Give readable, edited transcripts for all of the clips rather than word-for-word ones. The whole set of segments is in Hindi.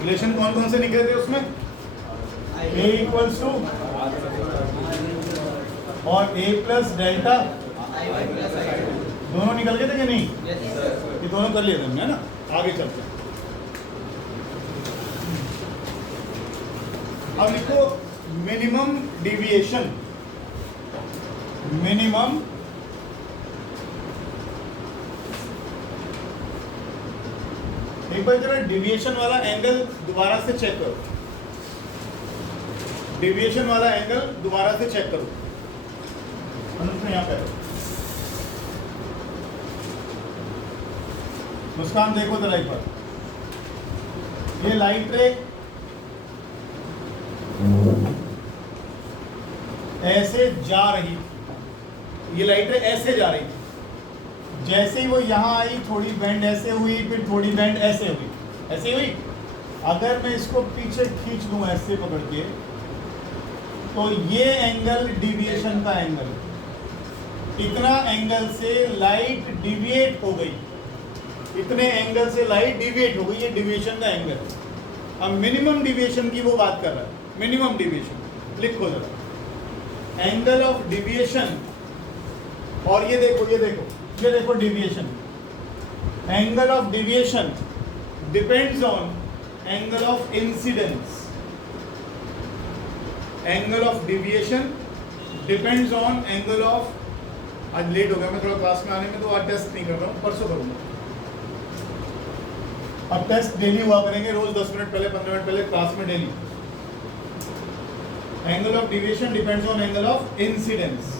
रिलेशन कौन कौन से निकले थे उसमें? a इक्वल्स टू और a प्लस डेल्टा दोनों निकल गए थे कि नहीं? ये दोनों कर लिए थे हमने, है ना? आगे चलते हैं। अब लिखो मिनिमम डिविएशन। मिनिमम एक बार जरा डिविएशन वाला एंगल दोबारा से चेक करो। डिविएशन वाला एंगल दोबारा से चेक करो। अनुज में यहाँ पे मुस्कान देखो जरा एक बार, ये लाइट रे ऐसे जा रही, ये लाइट रे ऐसे जा रही थी। जैसे ही वो यहाँ आई थोड़ी बेंड ऐसे हुई, फिर थोड़ी बेंड ऐसे हुई, ऐसे हुई। अगर मैं इसको पीछे खींच लूँ ऐसे पकड़ के, तो ये एंगल डिविएशन का एंगल है। इतना एंगल से लाइट डिविएट हो गई, इतने एंगल से लाइट डिविएट हो गई, ये डिविएशन का एंगल है। अब मिनिमम डिविएशन की वो बात कर रहा है। मिनिमम डिविएशन लिखो जरा, एंगल ऑफ डिविएशन। और ये देखो, ये देखो, ये देखो deviation. Angle of deviation depends on angle of incidence. Angle of deviation depends on angle of, आज लेट हो गया मैं थोड़ा क्लास में आने में, तो आज टेस्ट नहीं कर रहा हूँ, परसों करूँगा। अब टेस्ट डेली हुआ करेंगे, रोज 10 मिनट पहले 15 मिनट पहले क्लास में daily. Angle of deviation depends on angle of incidence.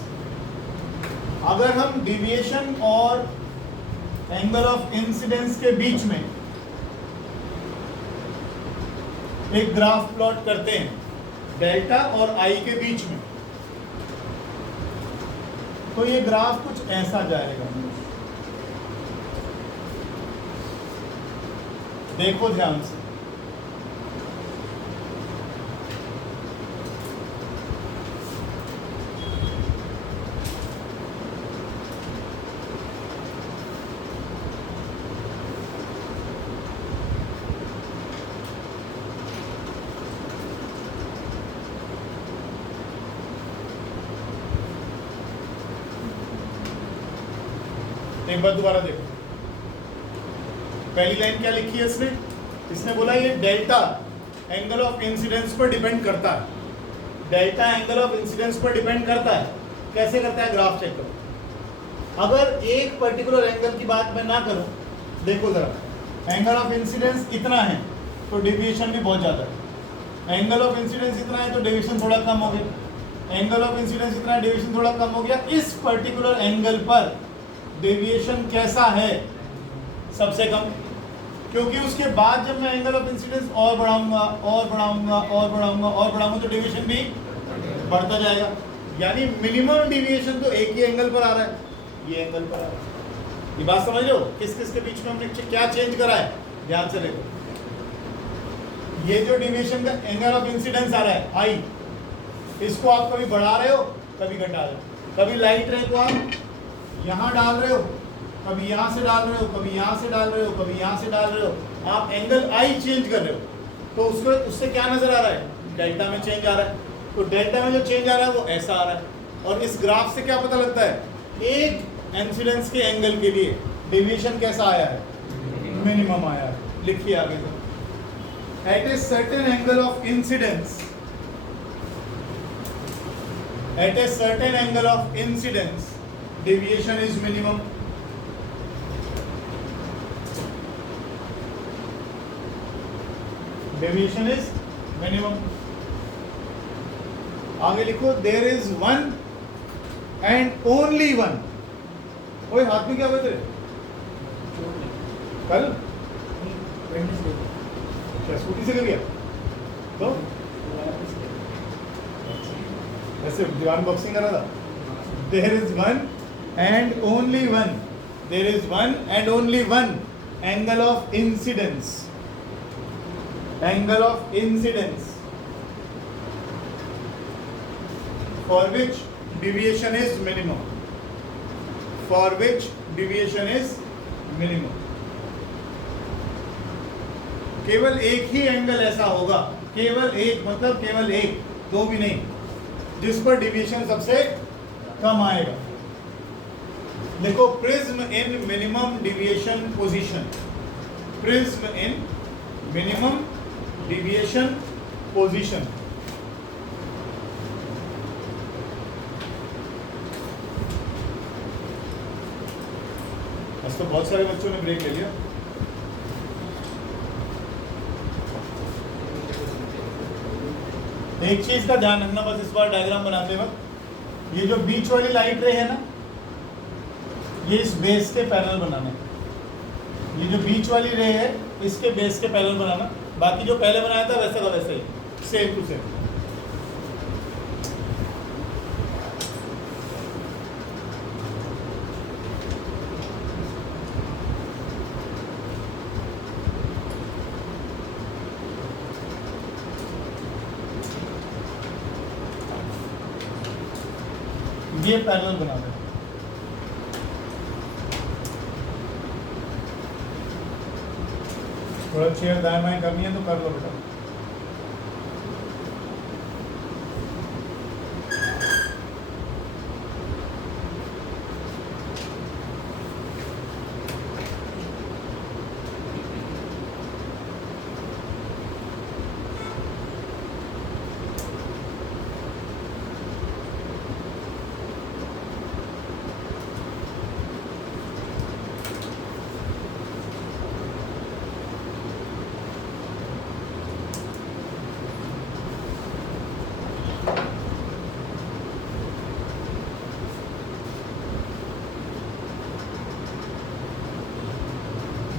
अगर हम डिविएशन और एंगल ऑफ इंसिडेंस के बीच में एक ग्राफ प्लॉट करते हैं, डेल्टा और आई के बीच में, तो ये ग्राफ कुछ ऐसा जाएगा। देखो ध्यान से, एक बार दोबारा देखो। पहली लाइन क्या लिखी है इसने? इसने बोला ये डेल्टा एंगल ऑफ इंसिडेंस पर डिपेंड करता है। डेल्टा एंगल ऑफ इंसिडेंस पर डिपेंड करता है। कैसे करता है? ग्राफ चेक करो। अगर एक पर्टिकुलर एंगल की बात मैं ना करूं, देखो जरा, एंगल ऑफ इंसिडेंस इतना है तो डिविएशन भी बहुत ज्यादा है। एंगल ऑफ इंसिडेंस इतना है तो डेविएशन थोड़ा कम हो गया। एंगल ऑफ इंसिडेंस इतना है, डेविएशन थोड़ा कम हो गया। इस पर्टिकुलर एंगल पर डेविएशन कैसा है? सबसे कम। क्योंकि उसके बाद जब मैं एंगल ऑफ इंसिडेंस और बढ़ाऊंगा और बढ़ाऊंगा और बढ़ाऊंगा और बढ़ाऊंगा तो डेविएशन भी बढ़ता जाएगा। यानी मिनिमम डेविएशन तो एक ही एंगल पर आ रहा है, ये एंगल पर आ रहा है। ये बात समझ लो, किस किस के बीच में हमने क्या चेंज करा है? ध्यान से देखो, ये जो डेविएशन का एंगल ऑफ इंसिडेंस आ रहा है आई, इसको आप कभी बढ़ा रहे हो, कभी घटा रहे हो। कभी लाइट रे को आप यहाँ डाल रहे हो, कभी यहाँ से डाल रहे हो, कभी यहाँ से डाल रहे हो, कभी यहाँ से डाल रहे हो। आप एंगल आई चेंज कर रहे हो, तो उसको उससे क्या नजर आ रहा है? डेल्टा में चेंज आ रहा है। तो डेल्टा में जो चेंज आ रहा है वो ऐसा आ रहा है। और इस ग्राफ से क्या पता लगता है? एक इंसिडेंस के एंगल के लिए डेविएशन कैसा आया है? मिनिमम आया है। लिखिए आगे तो, at a certain angle of incidence, at a certain angle of incidence deviation is minimum. Deviation is minimum. आगे लिखो, there is one and only one. ओए हाथ में क्या बज रहे? कल क्या स्कूटी से गिर गया? तो ऐसे दीवान बॉक्सिंग कर रहा था। There is one and only one, there is one and only one angle of incidence, angle of incidence for which deviation is minimum, for which deviation is minimum. केवल एक ही एंगल ऐसा होगा, केवल एक, मतलब केवल एक, दो भी नहीं, जिस पर डिवीएशन सबसे कम आएगा। देखो, प्रिज्म इन मिनिमम डिविएशन पोजीशन, प्रिज्म इन मिनिमम डिविएशन पोजीशन। बस तो बहुत सारे बच्चों ने ब्रेक ले लिया। एक चीज का ध्यान रखना बस इस बार डायग्राम बनाते वक्त, ये जो बीच वाली लाइट रे है ना, ये इस बेस के पैरेलल बनाना, ये जो बीच वाली रे है इसके बेस के पैरेलल बनाना, बाकी जो पहले बनाया था वैसा का वैसा ही, सेम टू सेम। ये पैरेलल बना दें। थोड़ा चेयर दाएं बाएं करनी है तो कर लो बेटा।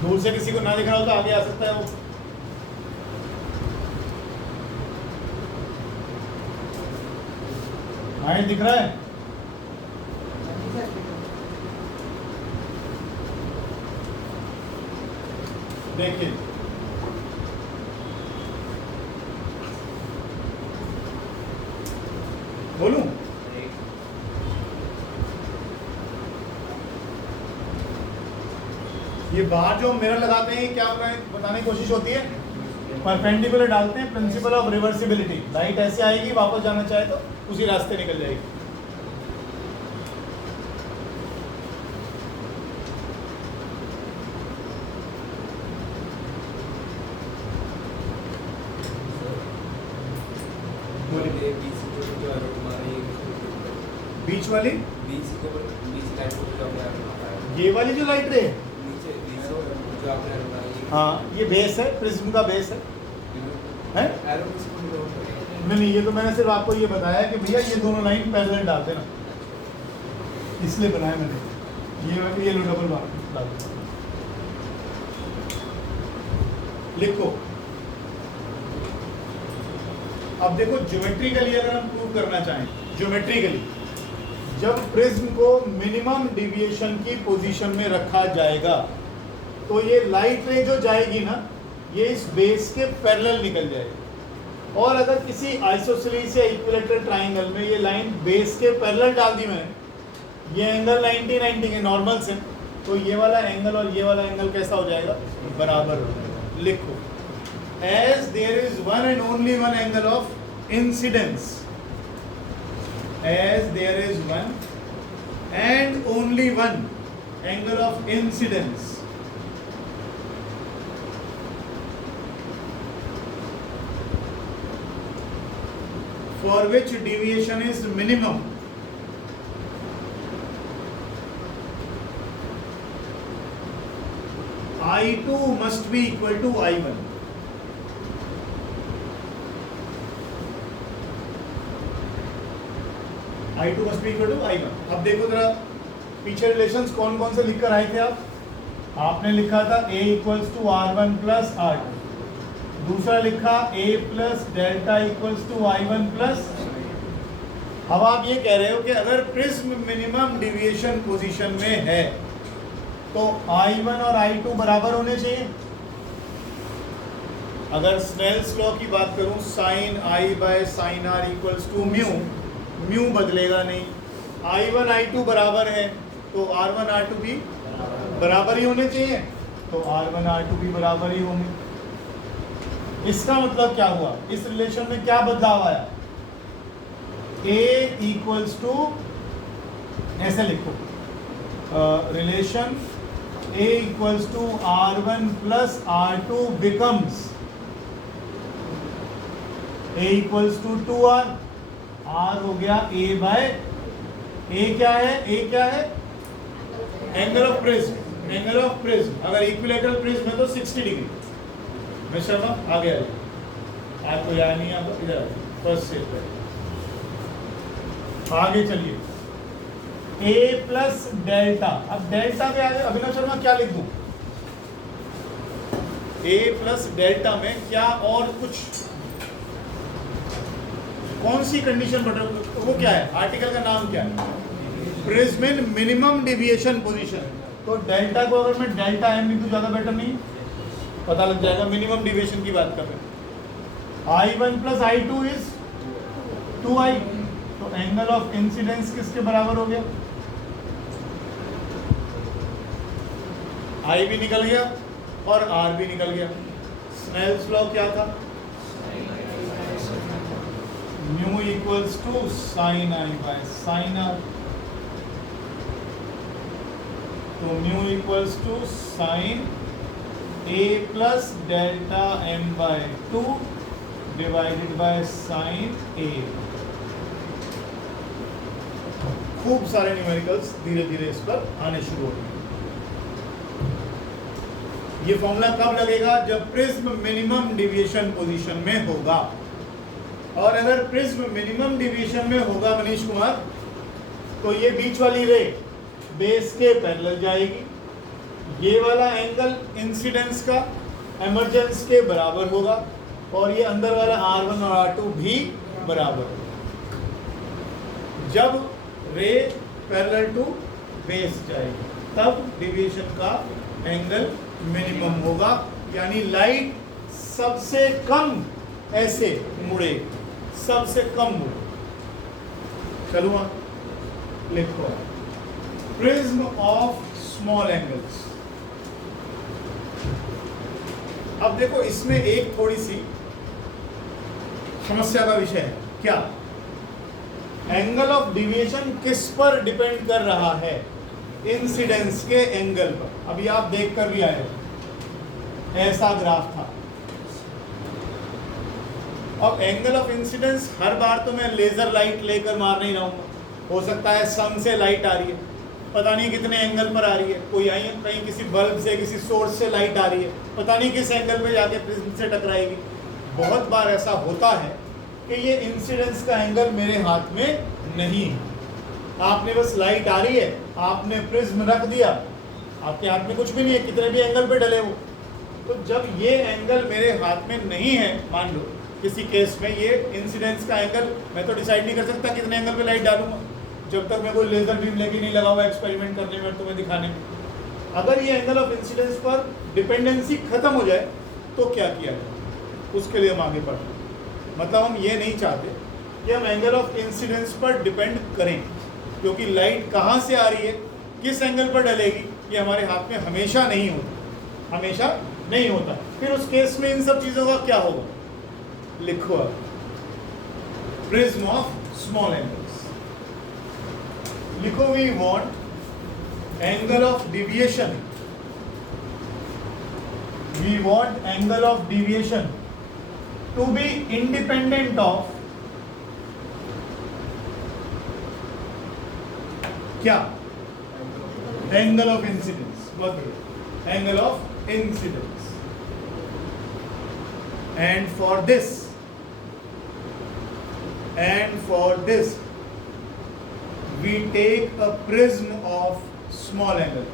दूर से किसी को ना दिख रहा हो तो आगे आ सकता है वो। माइंड दिख रहा है? देखिए, बोलूं? ये बाहर जो मिरर लगाते हैं क्या बताने की कोशिश होती है? परपेंडिकुलर डालते हैं, प्रिंसिपल ऑफ रिवर्सिबिलिटी। लाइट ऐसे आएगी, वापस जाना चाहे तो उसी रास्ते निकल जाएगी। बीच वाली, ये वाली जो लाइट रे, हाँ ये बेस है, प्रिज्म का बेस है, नहीं ये तो मैंने सिर्फ आपको ये बताया कि भैया ये दोनों लाइन पैरेलल डालते ना, इसलिए बनाया मैंने। ये लो डबल बार लिखो। अब देखो, ज्योमेट्रिकली अगर हम प्रूव करना चाहें, ज्योमेट्रिकली जब प्रिज्म को मिनिमम डिविएशन की पोजीशन में रखा जाएगा तो ये लाइट रे जो जाएगी ना, ये इस बेस के पैरेलल निकल जाएगी। और अगर किसी आइसोसेलेस या इक्विलैटरल ट्राइंगल में ये लाइन बेस के पैरेलल डाल दी मैंने, ये एंगल 90 के नॉर्मल से, तो ये वाला एंगल और ये वाला एंगल कैसा हो जाएगा? बराबर हो जाएगा। लिखो, as there is one and only one angle of incidence, as there is one and only one angle of incidence, for which deviation is minimum, I2 must be equal to I1. I2 must be equal to I1. अब देखो जरा पीछे रिलेशंस कौन कौन से लिखकर आए थे आप? आपने लिखा था A equals to R1 plus R2, दूसरा लिखा A plus delta equals to I1 plus. अब आप ये कह रहे हो कि अगर प्रिज्म मिनिमम डिविएशन पोजीशन में है तो I1 और I2 बराबर होने चाहिए। अगर स्नेल्स लॉ की बात करूं, sine I by sine R equals to mu, mu बदलेगा नहीं, I1 I2 बराबर है तो R1 R2 भी बराबर ही होने चाहिए, तो R1 R2 भी बराबर ही होंगे। इसका मतलब क्या हुआ, इस रिलेशन में क्या बदलाव आया, A इक्वल्स टू, ऐसे लिखो, relation A equals to R1 plus R2 becomes A equals to 2R, R हो गया A बाय, A क्या है, A क्या है, angle of prism, angle of prism, अगर इक्विलैटरल प्रिज्म है तो 60 डिग्री। मैं शर्मा आगे आ जाए, आपको याद नहीं आता, इधर फर्स्ट स्टेज पे आगे चलिए, A प्लस डेल्टा, अब डेल्टा में आगे अभिनव शर्मा क्या लिख दूं, A प्लस डेल्टा में क्या और कुछ, कौन सी कंडीशन बता, वो क्या है, आर्टिकल का नाम क्या है, प्रिज्म इन मिनिमम डिविएशन पोजीशन। तो डेल्टा को अगर मैं डेल्टा एम लिख दूं ज्यादा बेटर नहीं, पता लग जाएगा मिनिमम डिविएशन की बात कर रहे हैं। I1 plus I2 is 2I, तो एंगल ऑफ इंसिडेंस किसके बराबर हो गया, I भी निकल गया और R भी निकल गया। स्नेल्स लॉ क्या था, mu equals to sine I by sine R, तो mu equals to sine A plus delta M by 2 divided by sine A। खूब सारे न्यूमेरिकल्स धीरे धीरे इस पर आने शुरू हो गए। ये फॉर्मूला कब लगेगा, जब प्रिज्म मिनिमम डिविएशन पोजीशन में होगा, और अगर प्रिज्म मिनिमम डिविएशन में होगा मनीष कुमार, तो ये बीच वाली रे बेस के पैरेलल जाएगी, ये वाला एंगल इंसिडेंस का एमर्जेंस के बराबर होगा, और ये अंदर वाला R1 और R2 भी बराबर होगा। जब रे पैरेलल टू बेस जाएगी तब डिविएशन का एंगल मिनिमम होगा, यानी लाइट सबसे कम ऐसे मुड़े, सबसे कम मुड़े। चलूँ लिखो, प्रिज्म ऑफ स्मॉल एंगल्स। अब देखो इसमें एक थोड़ी सी समस्या का विषय है, क्या, एंगल ऑफ डिविएशन किस पर डिपेंड कर रहा है, इंसिडेंस के एंगल पर। अभी आप देख कर भी आए, ऐसा ग्राफ था। अब एंगल ऑफ इंसिडेंस हर बार तो मैं लेजर लाइट लेकर मार नहीं रहूंगा, हो सकता है सन से लाइट आ रही है, पता नहीं कितने एंगल पर आ रही है, कोई आई कहीं किसी बल्ब से किसी सोर्स से लाइट आ रही है, पता नहीं किस एंगल पे जाके प्रिज्म से टकराएगी। बहुत बार ऐसा होता है कि ये इंसिडेंस का एंगल मेरे हाथ में नहीं है, आपने बस लाइट आ रही है, आपने प्रिज्म रख दिया, आपके हाथ में कुछ भी नहीं है, कितने भी एंगल पे डले वो। तो जब ये एंगल मेरे हाथ में नहीं है, मान लो किसी केस में ये इंसिडेंस का एंगल, मैं तो डिसाइड नहीं कर सकता कितने एंगल पे लाइट डालूंगा, जब तक मैं कोई लेजर बीम लेके नहीं लगा हुआ एक्सपेरिमेंट करने में, तुम्हें दिखाने में। अगर ये एंगल ऑफ इंसिडेंस पर डिपेंडेंसी खत्म हो जाए तो क्या किया जाए, उसके लिए हम आगे बढ़ते हैं। मतलब हम ये नहीं चाहते कि हम एंगल ऑफ इंसिडेंस पर डिपेंड करें, क्योंकि लाइट कहाँ से आ रही है, किस एंगल पर डलेगी, ये हमारे हाथ में हमेशा नहीं होता, हमेशा नहीं होता। फिर उस केस में इन सब चीज़ों का क्या होगा, लिखो आप, प्रिज्म ऑफ स्मॉल एंगल्स लिखो, we want angle of deviation, we want angle of deviation to be independent of क्या, एंगल ऑफ इंसिडेंस, बहुत बढ़िया, angle of incidence. And for this we take a prism of small angle.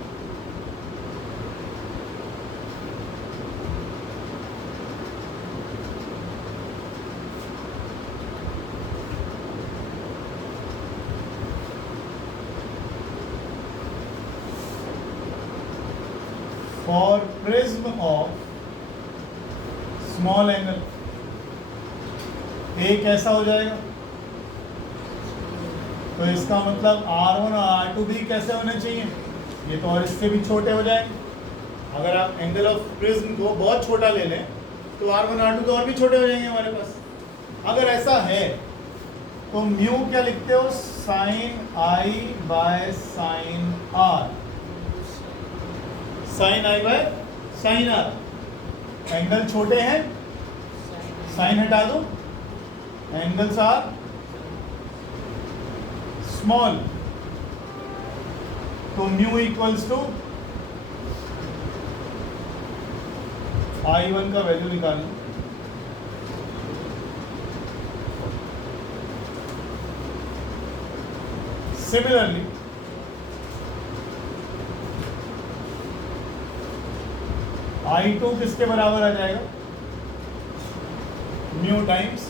For prism of small angle, A कैसा हो जाएगा, तो इसका मतलब R1 और R2 भी कैसे होने चाहिए, ये तो और इससे भी छोटे हो जाएंगे। अगर आप एंगल ऑफ प्रिज्म को बहुत छोटा ले लें तो R1 R2 तो और भी छोटे हो जाएंगे हमारे पास। अगर ऐसा है तो म्यू क्या लिखते हो, sine I by sine R, sine I by sine R। Angle छोटे हैं, साइन हटा दो, एंगल्स आर स्मॉल, तो म्यू इक्वल्स टू I1 का वैल्यू निकाल लो। सिमिलरली I2 किसके बराबर आ जाएगा, म्यू टाइम्स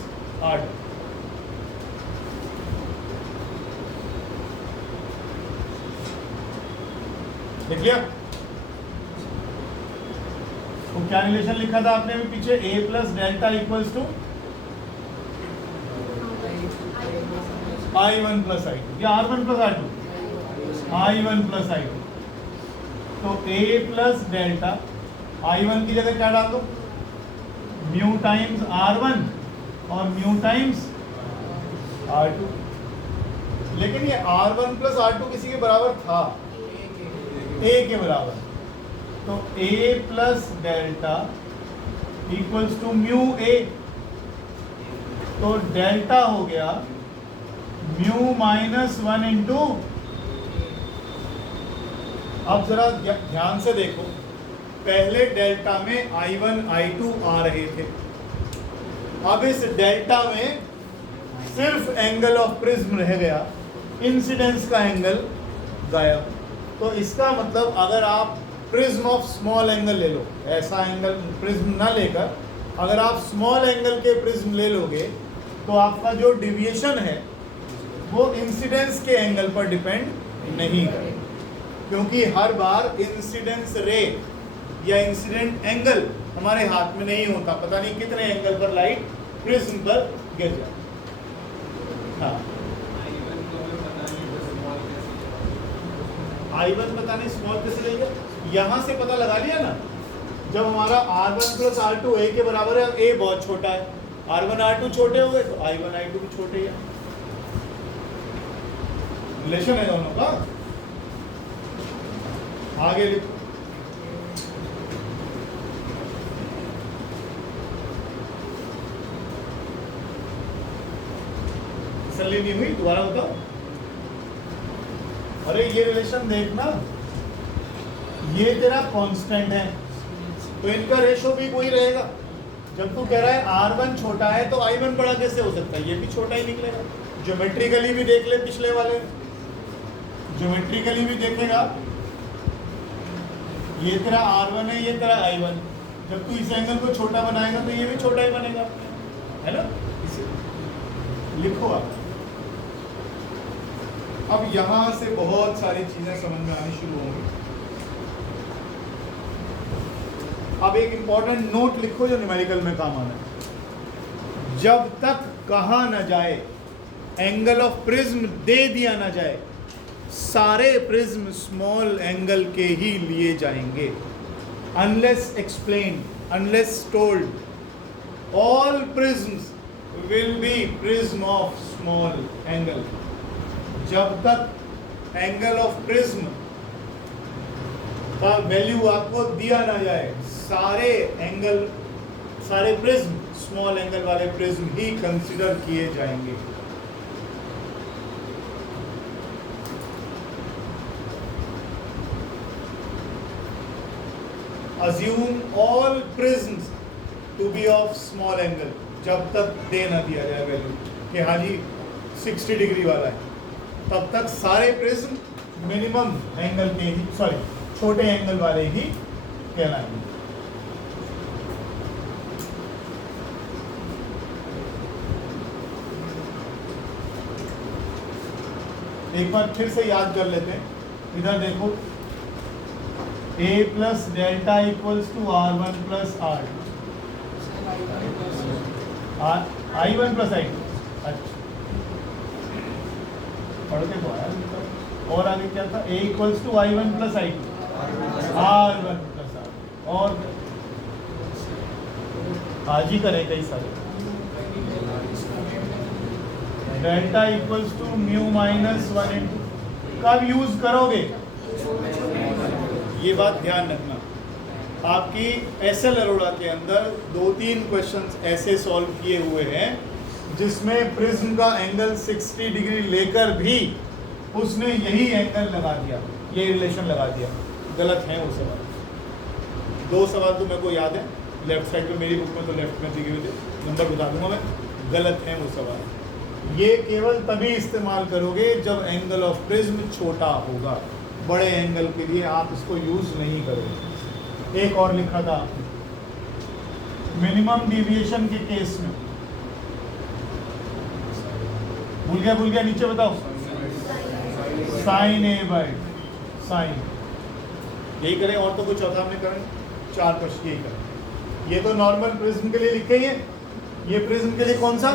R2। देख लिया? तो क्या रिलेशन लिखा था आपने भी पीछे, A plus delta equals to I1 plus I2 या R1 plus R2, I1 plus I2। तो A प्लस डेल्टा I1 की जगह क्या डाल दो, म्यू टाइम्स R1 और म्यू टाइम्स R2। लेकिन ये R1 प्लस R2 किसी के बराबर था, A के बराबर, तो A plus delta equals to mu A। तो डेल्टा हो गया म्यू माइनस 1 इंटू, अब जरा ध्यान से देखो, पहले डेल्टा में I1 I2 आ रहे थे, अब इस डेल्टा में सिर्फ एंगल ऑफ प्रिज्म रह गया, इंसिडेंस का एंगल गायब। तो इसका मतलब अगर आप प्रिज्म ऑफ स्मॉल एंगल ले लो, ऐसा एंगल प्रिज्म ना लेकर अगर आप स्मॉल एंगल के प्रिज्म ले लोगे तो आपका जो डिविएशन है वो इंसिडेंस के एंगल पर डिपेंड नहीं करेगा, क्योंकि हर बार इंसिडेंस रे या इंसिडेंट एंगल हमारे हाथ में नहीं होता, पता नहीं कितने एंगल पर लाइट प्रिज्म पर गिर जाए। हाँ, I1 पता नहीं स्मॉल कैसे ले लिया, यहाँ से पता लगा लिया ना, जब हमारा R1 प्लस R2 A के बराबर है, A बहुत छोटा है, R1 R2 छोटे हो गए तो I1 I2 भी छोटे हैं, रिलेशन है दोनों का। आगे लिखो, तसल्ली नहीं हुई, दोबारा बताओ। अरे ये रिलेशन देखना, ये तेरा कांस्टेंट है तो इनका रेशो भी कोई रहेगा। जब तू कह रहा है R1 छोटा है तो I1 बड़ा कैसे हो सकता है, ये भी छोटा ही निकलेगा। ज्योमेट्रिकली भी देख ले, पिछले वाले ज्योमेट्रिकली भी देखेगा, ये तेरा R1 है, ये तेरा I1, जब तू इस एंगल को छोटा बनाएगा तो ये भी छोटा ही बनेगा, है ना। इसे लिखो आप। अब यहां से बहुत सारी चीजें समझ में आनी शुरू होंगी। अब एक इंपॉर्टेंट नोट लिखो जो न्यूमेरिकल में काम आना है। जब तक कहा न जाए, एंगल ऑफ प्रिज्म दे दिया ना जाए, सारे प्रिज्म स्मॉल एंगल के ही लिए जाएंगे। Unless explain, unless told, all prisms will be prism of small angle. जब तक एंगल ऑफ प्रिज्म का वैल्यू आपको दिया ना जाए, सारे एंगल, सारे प्रिज्म स्मॉल एंगल वाले प्रिज्म ही कंसीडर किए जाएंगे। Assume all prisms to be of small angle, जब तक दे ना दिया जाए वैल्यू कि हाँ जी 60 डिग्री वाला है, तब तक सारे प्रिज्म मिनिमम एंगल के ही, सॉरी छोटे एंगल वाले ही कहलाएंगे। एक बार फिर से याद कर लेते हैं, इधर देखो, A plus delta equals to R1 plus R2, I1 plus I2। अच्छा, पढ़ते तो आया। और आगे क्या था, A equals to I1 plus I2, R1 plus R2। और आज ही करें कई सारे। Delta equals to mu minus 1 into, कब यूज करोगे ये बात ध्यान रखना। आपकी एसएल अरोड़ा के अंदर 2-3 क्वेश्चंस ऐसे सॉल्व किए हुए हैं जिसमें प्रिज्म का एंगल 60 डिग्री लेकर भी उसने यही एंगल लगा दिया, ये रिलेशन लगा दिया। गलत है वो सवाल। 2 सवाल तो मेरे को याद है, लेफ्ट साइड पे मेरी बुक में तो लेफ्ट में दिए हुए थे, नंबर बता दूंगा मैं। गलत है वो सवाल। ये केवल तभी इस्तेमाल करोगे जब एंगल ऑफ प्रिज्म छोटा होगा। बड़े एंगल के लिए आप इसको यूज नहीं करोगे। एक और लिखा था मिनिमम डेविएशन के केस में, भूल गया नीचे बताओ, साइन ए बाय साइन, यही करें और तो कुछ चौथा हमने करें 4 क्वेश्चन यही करें। ये तो नॉर्मल प्रिज्म के लिए लिखे ही है। ये प्रिज्म के लिए कौन सा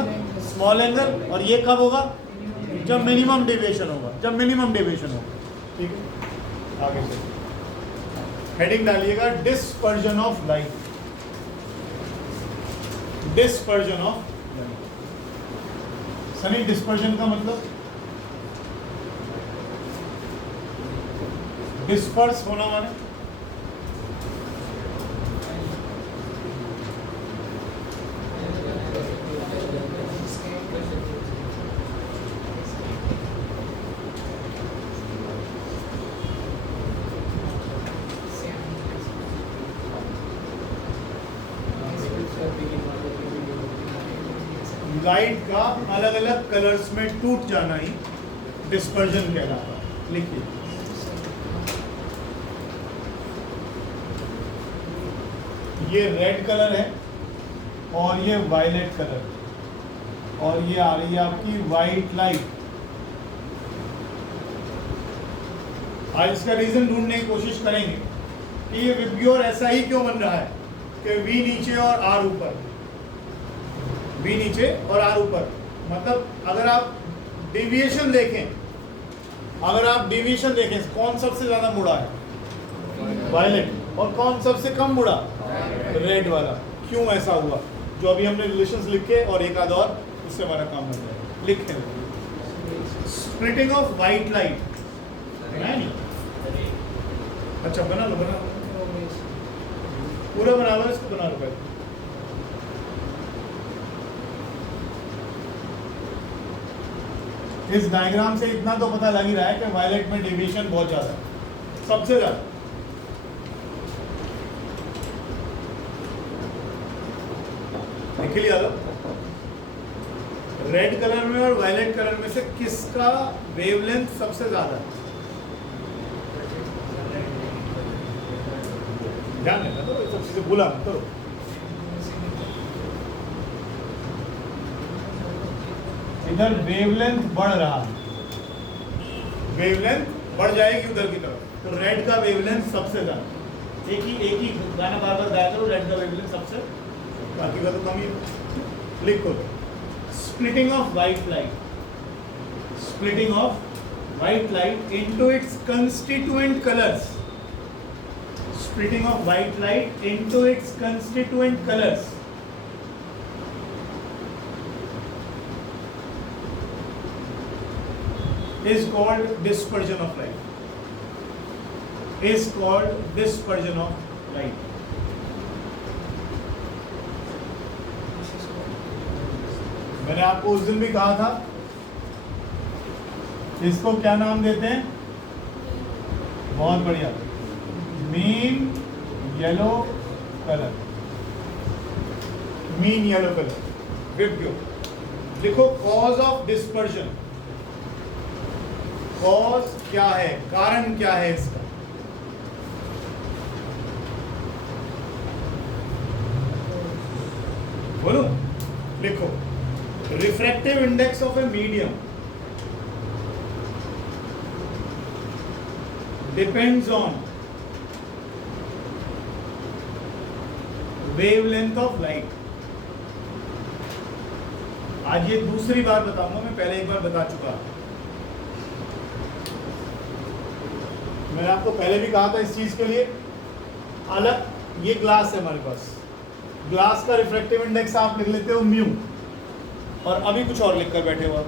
स्मॉल एंगल, और ये कब होगा जब मिनिमम डेविएशन होगा, जब मिनिमम डेविएशन होगा। ठीक है, आगे से हेडिंग डालिएगा dispersion of light. Dispersion of Sunny, dispersion का मतलब डिस्पर्स होना माने लाइट का अलग अलग कलर्स में टूट जाना ही डिस्पर्जन कहलाता है। लिखिए ये रेड कलर है और ये वायलेट कलर, और ये आ रही है आपकी वाइट लाइट। आज इसका रीजन ढूंढने की कोशिश करेंगे कि ये विब्ग्योर ऐसा ही क्यों बन रहा है कि V नीचे और R ऊपर, V नीचे और R ऊपर। मतलब अगर आप डेविएशन देखें, कौन सबसे ज्यादा मुड़ा है वायलेट, और कौन सबसे कम मुड़ा रेड वाला। क्यों ऐसा हुआ, जो अभी हमने रिलेशंस लिखे और एक आध और, उससे हमारा काम हो जाएगा। लिखें स्प्लिटिंग ऑफ वाइट लाइट, नहीं अच्छा बना लो पूरा बना लो, इसको बना लो पहले। इस डायग्राम से इतना तो पता लग ही रहा है कि वायलेट में डेविएशन बहुत ज्यादा है, सबसे ज्यादा। लिख लिया था रेड कलर में और वायलेट कलर में से किसका वेवलेंथ सबसे ज्यादा है? ध्यान देना तो सब चीजें भूला मत करो। इधर वेवलेंथ बढ़ रहा है, वेवलेंथ बढ़ जाएगी उधर की तरफ, तो रेड का वेवलेंथ सबसे ज्यादा। एक ही गाना बार बार गाया करो, रेड का वेवलेंथ सबसे, बाकी का तो कम ही है। लिखो splitting of white light, splitting of white light into its constituent colours, splitting of white light into its constituent colors is called dispersion of light, is called dispersion of light। मैंने आपको उस दिन भी कहा था इसको क्या नाम देते हैं, बहुत बढ़िया, mean yellow colour, mean yellow colour. VIBGYOR लिखो कॉज ऑफ डिस्पर्जन, कॉज क्या है, कारण क्या है इसका? बोलो, लिखो refractive index of a medium depends on wavelength of light. आज ये दूसरी बार बताऊंगा, मैं पहले एक बार बता चुका। मैंने आपको पहले भी कहा था इस चीज के लिए अलग ये क्लास है हमारे पास, ग्लास का रिफ्रैक्टिव इंडेक्स आप लिख लेते हो म्यू, और अभी कुछ और लिखकर बैठे हो आप।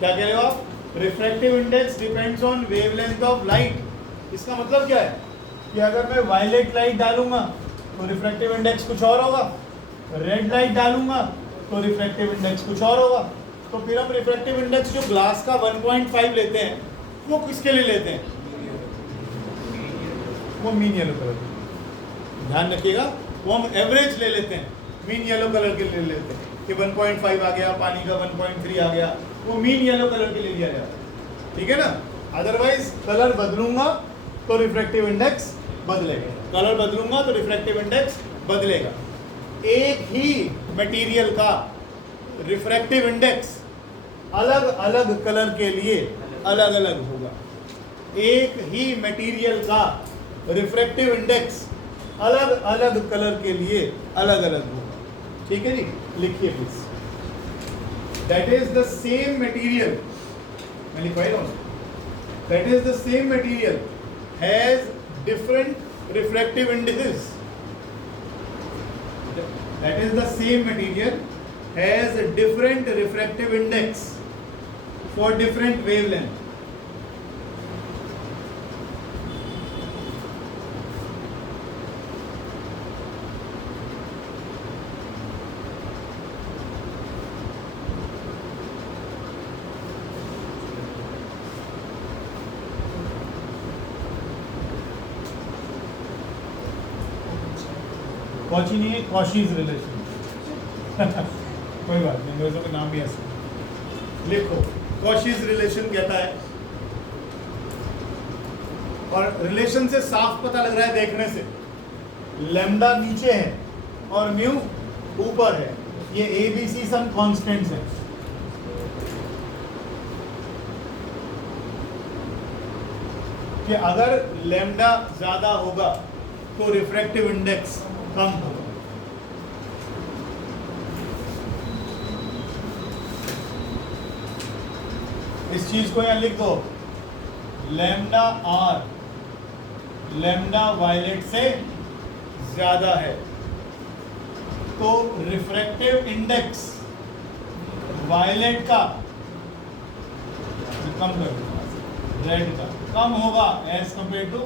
क्या कह रहे हो आप? Refractive index depends on wavelength of light. इसका मतलब क्या है कि अगर मैं वायलेट लाइट डालूंगा तो रिफ्रैक्टिव इंडेक्स कुछ और होगा, रेड लाइट डालूंगा तो रिफ्रैक्टिव इंडेक्स कुछ और होगा। तो फिर हम रिफ्रैक्टिव इंडेक्स जो ग्लास का 1.5 लेते हैं वो किसके लिए लेते हैं? वो मीन येलो कलर, ध्यान रखिएगा, वो हम एवरेज ले लेते हैं, मीन येलो कलर के लिए लेते हैं कि 1.5 आ गया, पानी का 1.3 आ गया, वो मीन येलो कलर के लिए लिया जाता है, ठीक है ना। अदरवाइज कलर बदलूंगा तो रिफ्रैक्टिव इंडेक्स बदलेगा, कलर बदलूंगा तो रिफ्रैक्टिव इंडेक्स बदलेगा। एक ही मटेरियल का रिफ्रैक्टिव इंडेक्स अलग अलग कलर के लिए अलग अलग होगा। एक ही मटेरियल का रिफ्रैक्टिव इंडेक्स अलग अलग कलर के लिए अलग अलग होगा, ठीक है जी। लिखिए please. That is the same material, मैं लिखवाई रहा हूँ, that is the same material has different refractive indices. That is the same material has different refractive index for different wavelength. Cauchy नहीं है, कॉशीज रिलेशन कोई बात नहीं, अंग्रेजों के नाम भी ऐसे लिखो। कॉशीज रिलेशन कहता है, और रिलेशन से साफ पता लग रहा है देखने से, लैम्डा नीचे है और म्यू ऊपर है, ये ABC सम कॉन्स्टेंट्स हैं। कि अगर लैम्डा ज्यादा होगा तो रिफ्रैक्टिव इंडेक्स कम होगा। इस चीज को यहां लिख दो, लैम्डा आर लैम्डा वायलेट से ज्यादा है तो रिफ्रैक्टिव इंडेक्स वायलेट का कम कर, रेड का कम होगा एज कंपेयर टू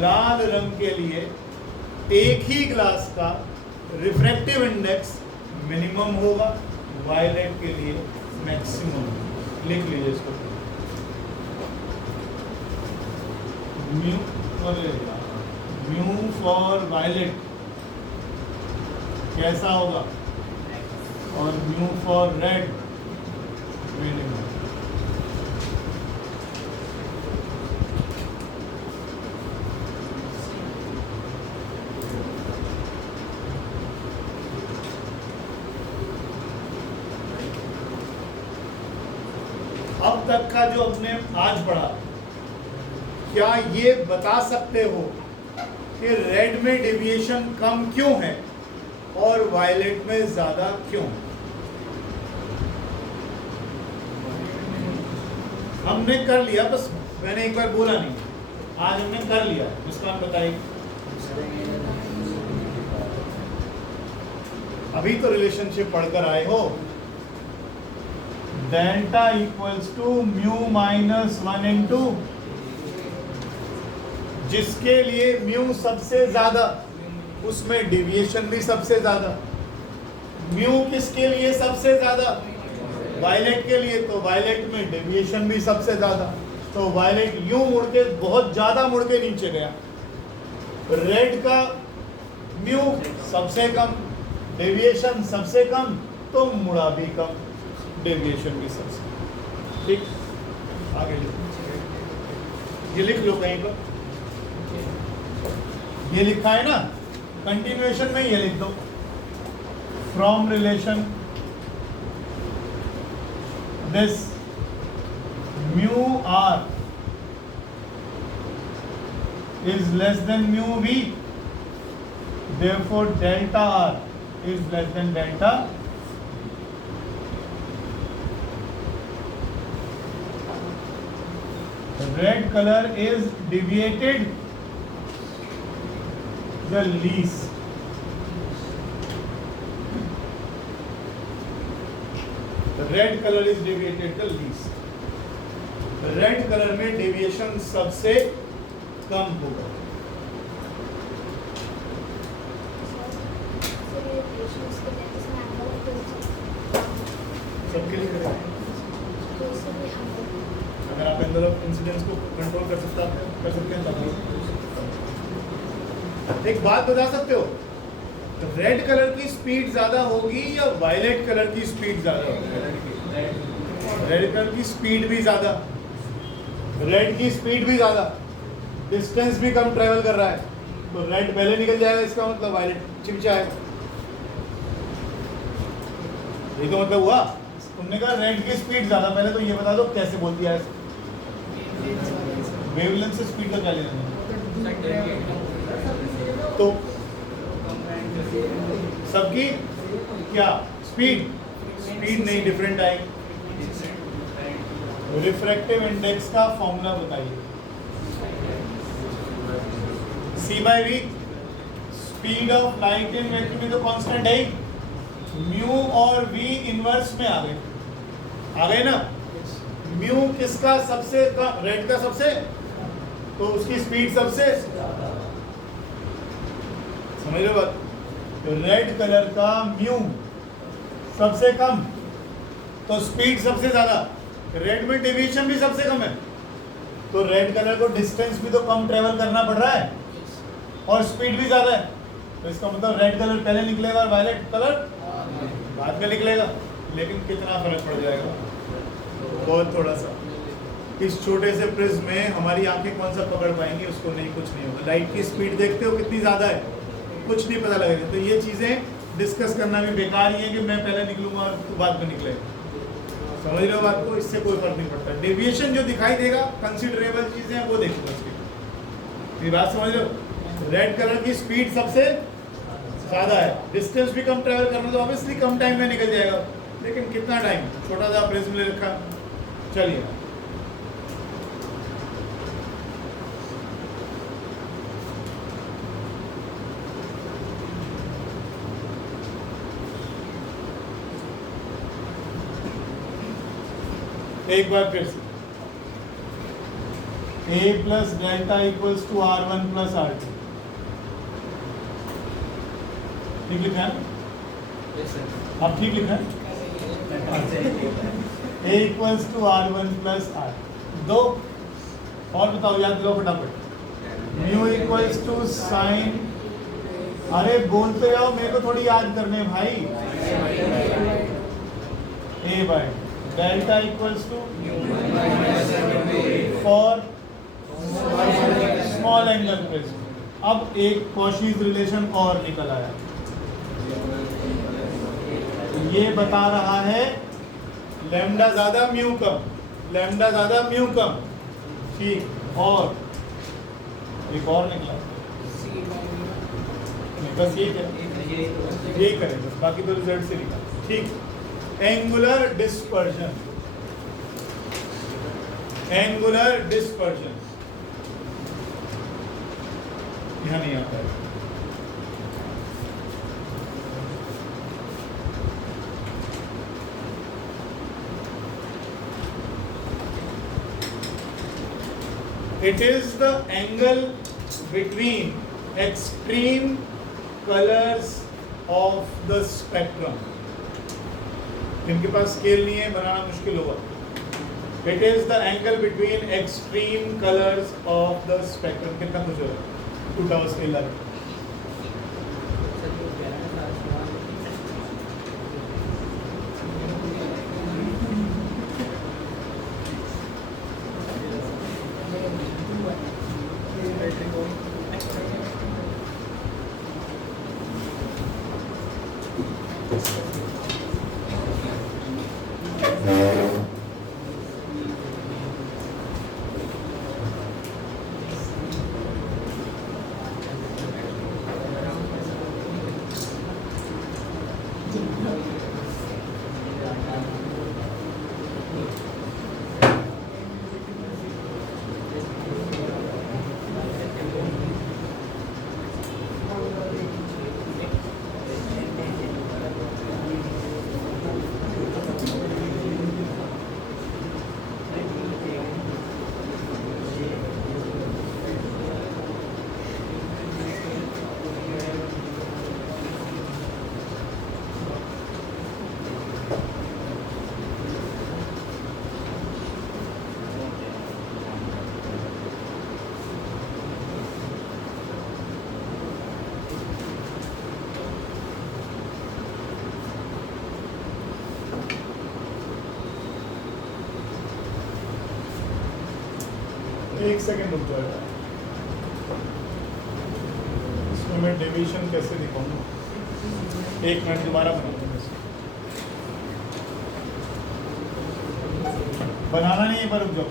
लाल रंग के लिए। एक ही ग्लास का रिफ्रैक्टिव इंडेक्स मिनिमम होगा, वायलेट के लिए मैक्सिमम। लिख लीजिए इसको, म्यू फॉर वायलेट कैसा होगा और म्यू फॉर रेड मिनिमम। अब तक का जो हमने आज पढ़ा, क्या ये बता सकते हो कि रेड में डेविएशन कम क्यों है और वायलेट में ज्यादा क्यों? हमने कर लिया, बस मैंने एक बार बोला नहीं, आज हमने कर लिया। इसका हम बताइए, अभी तो रिलेशनशिप पढ़कर आए हो। Delta equals to mu minus 1 into, जिसके लिए म्यू सबसे ज्यादा उसमें डेविएशन भी सबसे ज्यादा। म्यू किसके लिए सबसे ज्यादा? वायलेट के लिए, तो वायलेट में डेविएशन भी सबसे ज्यादा, तो वायलेट यूं मुड़ के बहुत ज्यादा मुड़ के नीचे गया। रेड का म्यू सबसे कम, डेविएशन सबसे कम, तो मुड़ा भी कम, डेविएशन भी सबसे। ठीक, आगे लिखो, ये लिख लो कहीं पर, ये लिखा है ना, कंटिन्यूएशन में ये लिख दो, from relation this mu r is less than mu v, therefore delta r is less than delta red color is deviated the least. The red color is deviated the least. Red colour में डेविएशन सबसे कम होगा. सबके लिए करेंगे. अगर आप एंगल ऑफ इंसिडेंस को कंट्रोल कर सकते हैं तब. एक बात बता सकते हो, रेड कलर की स्पीड ज्यादा होगी या वायलेट कलर की स्पीड ज्यादा होगी? रेड कलर की स्पीड भी ज्यादा, रेड की स्पीड भी ज्यादा, डिस्टेंस भी कम ट्रेवल कर रहा है, तो रेड पहले निकल जाएगा, इसका मतलब वायलेट चिपचाएगा. ये तो मतलब हुआ. तुमने कहा रेड की स्पीड ज्यादा, पहले तो ये बता दो कैसे बोलती है. वेवलेंथ से स्पीड का क्या लेना है? तो सबकी क्या स्पीड नहीं, डिफरेंट आएगी. रिफ्रैक्टिव इंडेक्स का फॉर्मूला बताइए. C/V. Speed of light in vacuum में तो कांस्टेंट है ही. म्यू और V इनवर्स में आ गए ना. म्यू किसका सबसे कम? रेड का सबसे, तो उसकी स्पीड सबसे. समझ लो बात. तो रेड कलर का म्यू सबसे कम, तो स्पीड सबसे ज्यादा. रेड में डेविएशन भी सबसे कम है, तो रेड कलर को डिस्टेंस भी तो कम ट्रेवल करना पड़ रहा है और स्पीड भी ज्यादा है. तो इसका मतलब रेड कलर पहले निकलेगा और वायलेट कलर बाद में निकलेगा. लेकिन कितना फर्क पड़ जाएगा? बहुत थोड़ा सा. इस छोटे से प्रिज्म में हमारी आंखें कौन सा पकड़ पाएंगी? उसको नहीं, कुछ नहीं होगा. लाइट की स्पीड देखते हो कितनी ज्यादा है, कुछ नहीं पता लगेगा. तो ये चीजें डिस्कस करना भी बेकार ही है कि मैं पहले निकलूंगा और तू बाद में निकले. समझ लो बात को. इससे कोई फर्क नहीं पड़ता. डेविएशन जो दिखाई देगा, कंसिडरेबल चीजें हैं, वो देखो उसकी. ये बात समझ लो. रेड कलर की स्पीड सबसे ज्यादा है, डिस्टेंस भी कम ट्रेवल करना, तो ऑब्वियसली कम टाइम में निकल जाएगा. लेकिन कितना टाइम? छोटा सा प्रिज्म ले रखा. चलिए, एक बार फिर से. A plus delta equals to R1 plus R2. ठीक लिखा है? आप ठीक लिखा है? A equals to R1 plus R. दो और बताओ, याद दिलाओ फटाफट. Mu equals to sine. अरे बोलते जाओ, मेरे को थोड़ी याद करने भाई. A by delta equals to for small angle prism. अब एक कॉशीज रिलेशन और निकल आया. ये बता रहा है लैम्डा ज्यादा म्यू कम, लैम्डा ज्यादा म्यू कम. ठीक. और एक और निकला. बस ये क्या, ये करें बस, बाकी तो रिजल्ट से निकला. ठीक. Angular dispersion. एंगुलर डिस्पर्जन यहां नहीं आता है. It is the angle between extreme colors of the spectrum. जिनके पास स्केल नहीं है, बनाना मुश्किल होगा. It is the angle between extreme colors of the spectrum. कितना कुछ होगा? टूटा हुआ स्केल लगा. एक सेकेंड रुक जाएगा, इसमें मैं डेविएशन कैसे दिखाऊंगा, एक मिनट दोबारा बनाना नहीं है, पर रुक जाओ।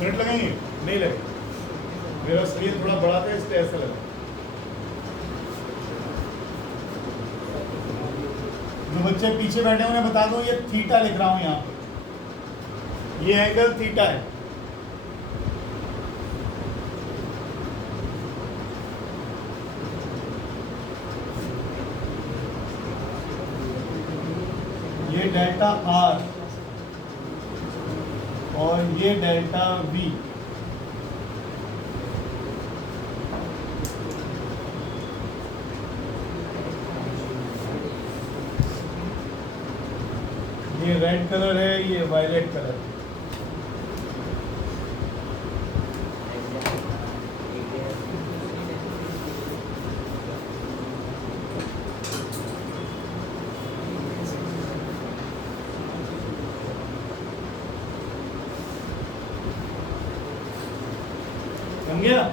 मिनट लगेंगे? नहीं लगे, मेरा शरीर थोड़ा बड़ा था इसलिए ऐसा लगा। जो बच्चे पीछे बैठे उन्हें बता दो, ये थीटा लिख रहा हूं यहाँ पे, ये एंगल थीटा है। ये डेल्टा आर और ये डेल्टा वी। ये रेड कलर है, ये वायलेट कलर है। बन गया?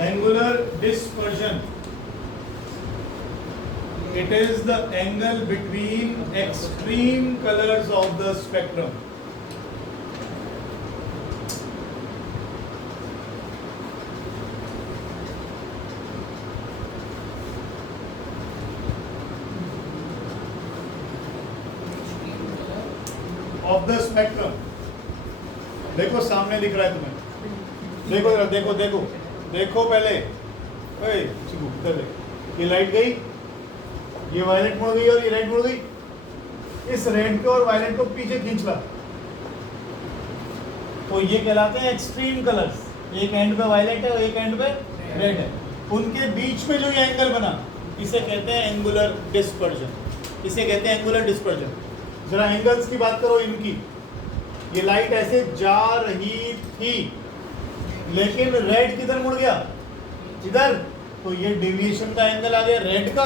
Angular dispersion, it is the angle between extreme colors of the spectrum. Of the spectrum. देखो सामने दिख रहा है तुम्हें, देखो जरा, देखो देखो देखो पहले, इधर देख, ये लाइट गई, ये वायलेट मुड़ गई और ये रेड मुड़ गई। इस रेड को और वायलेट को पीछे खींच ला, तो ये कहलाते हैं एक्सट्रीम कलर्स। एक एंड पे वायलेट है और एक एंड पे रेड है, उनके बीच में जो ये एंगल बना, इसे कहते हैं एंगुलर डिस्पर्जन। इसे कहते हैं एंगुलर डिस्पर्जन। जरा एंगल्स की बात करो इनकी, ये लाइट ऐसे जा रही थी लेकिन रेड किधर मुड़ गया, इधर, तो ये डेविएशन का एंगल आ गया रेड का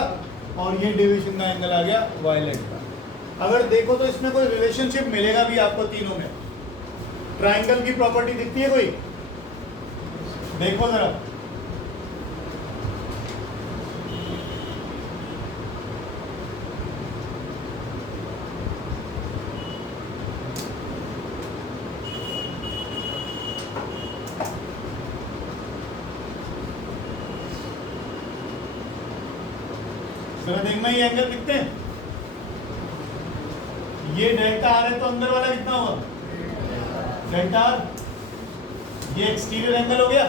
और ये डेविएशन का एंगल आ गया वायलेट का। अगर देखो तो इसमें कोई रिलेशनशिप मिलेगा भी आपको तीनों में। ट्रायंगल की प्रॉपर्टी दिखती है कोई, देखो जरा, देखना ये एंगल कितने हैं? ये डेल्टा आर है तो अंदर वाला कितना होगा, डेल्टा आर। ये एक्सटीरियर एंगल हो गया,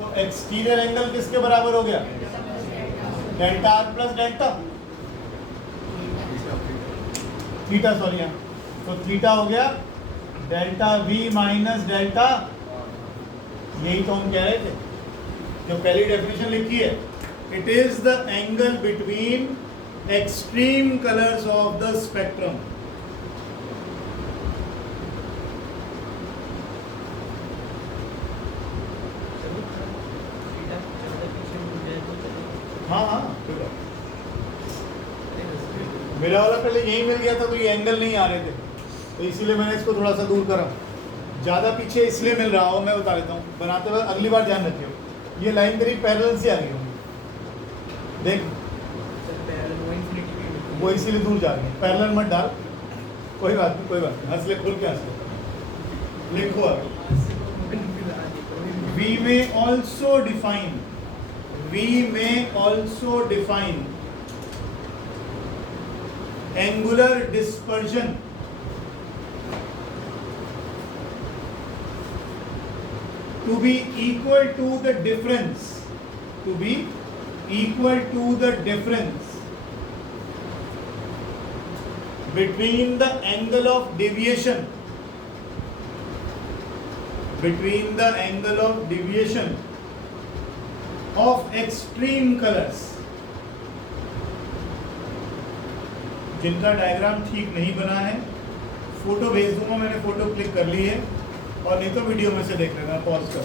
तो एक्सटीरियर एंगल किसके बराबर हो गया, delta R plus delta theta, sorry यहाँ, तो थीटा हो गया डेल्टा वी माइनस डेल्टा। यही तो हम कह रहे थे, जो पहली डेफिनेशन लिखी है, it is the angle between extreme colors of the spectrum. हाँ हाँ, मेरा वाला पहले यही मिल गया था तो ये एंगल नहीं आ रहे थे, तो इसीलिए मैंने इसको थोड़ा सा दूर करा। ज़्यादा पीछे इसलिए मिल रहा हो, मैं बता देता हूँ, बनाते हुए अगली बार ध्यान रखियो, ये लाइन तेरी पैरेलल से आ रही होगी, देख वो इसीलिए दूर जा रही है। पैरेलल मत डाल, कोई बात नहीं, कोई बात नहीं, हंस ले, खुल के हंस ले। लिखो आगे, वी में ऑल्सो डिफाइन, वी में also define angular dispersion to be equal to the difference, to be equal to the difference between the angle of deviation, between the angle of deviation of extreme colors. जिनका डायग्राम ठीक नहीं बना है फोटो भेज दूंगा, मैंने फोटो क्लिक कर ली है, और नहीं तो वीडियो में से देख लेना, पॉज कर।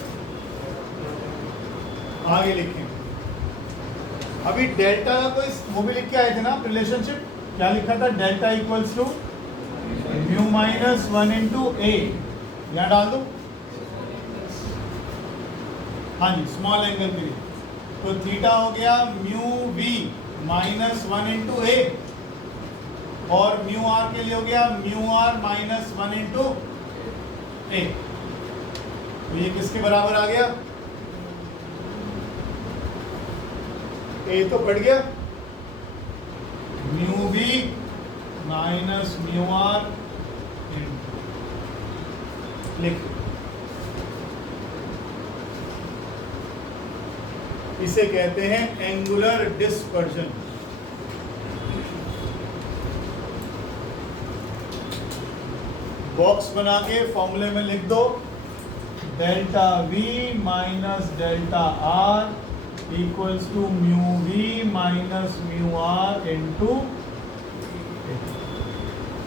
आगे लिखें, अभी डेल्टा का कोई वो भी लिख के आए थे ना रिलेशनशिप, क्या लिखा था? Delta equals to mu minus 1 into A, यहाँ डाल दो। हाँ जी, स्मॉल एंगल के लिए तो थीटा हो गया म्यू वी माइनस 1 इंटू ए, और म्यू आर के लिए हो गया mu R minus 1 into A. तो ये किसके बराबर आ गया? ए तो बढ़ गया, mu b minus mu r लिख। इसे कहते हैं एंगुलर डिस्पर्जन। बॉक्स बना के फॉर्मूले में लिख दो, delta V minus delta R equals to mu V minus mu R into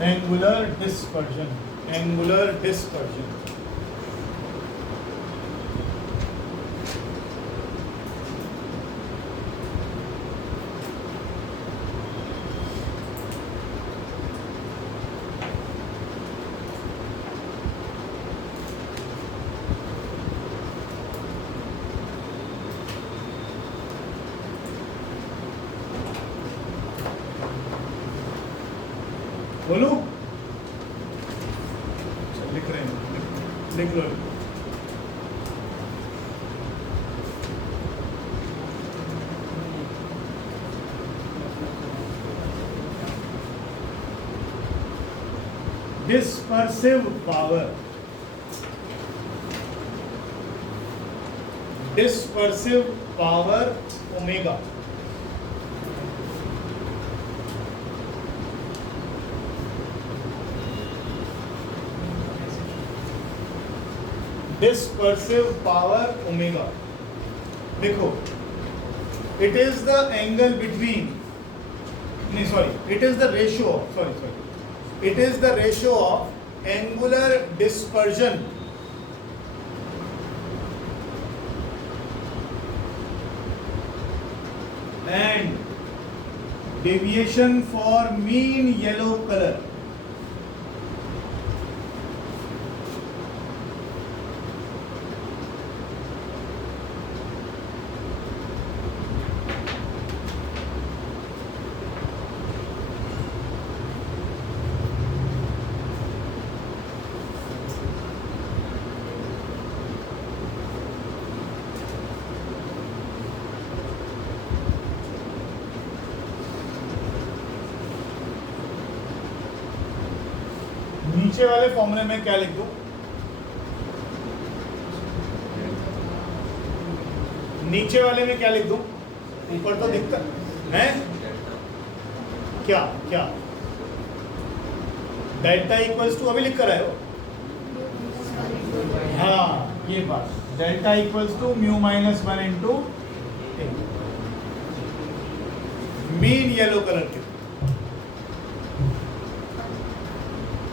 angular dispersion, angular dispersion. बोलू, लिख रहे हैं, लिख लो। Dispersive power, dispersive power omega. Dispersive power omega देखो, it is the angle between, नहीं sorry, it is the ratio, it is the ratio of angular dispersion and deviation for mean yellow colour. नीचे वाले फॉर्मूले में क्या लिख दूं? नीचे वाले में क्या लिख दूं? ऊपर तो दिखता है क्या? क्या डेल्टा इक्वल्स टू अभी लिख कर आए हो? हाँ, ये बात, delta equals to mu minus 1 into mean yellow colour के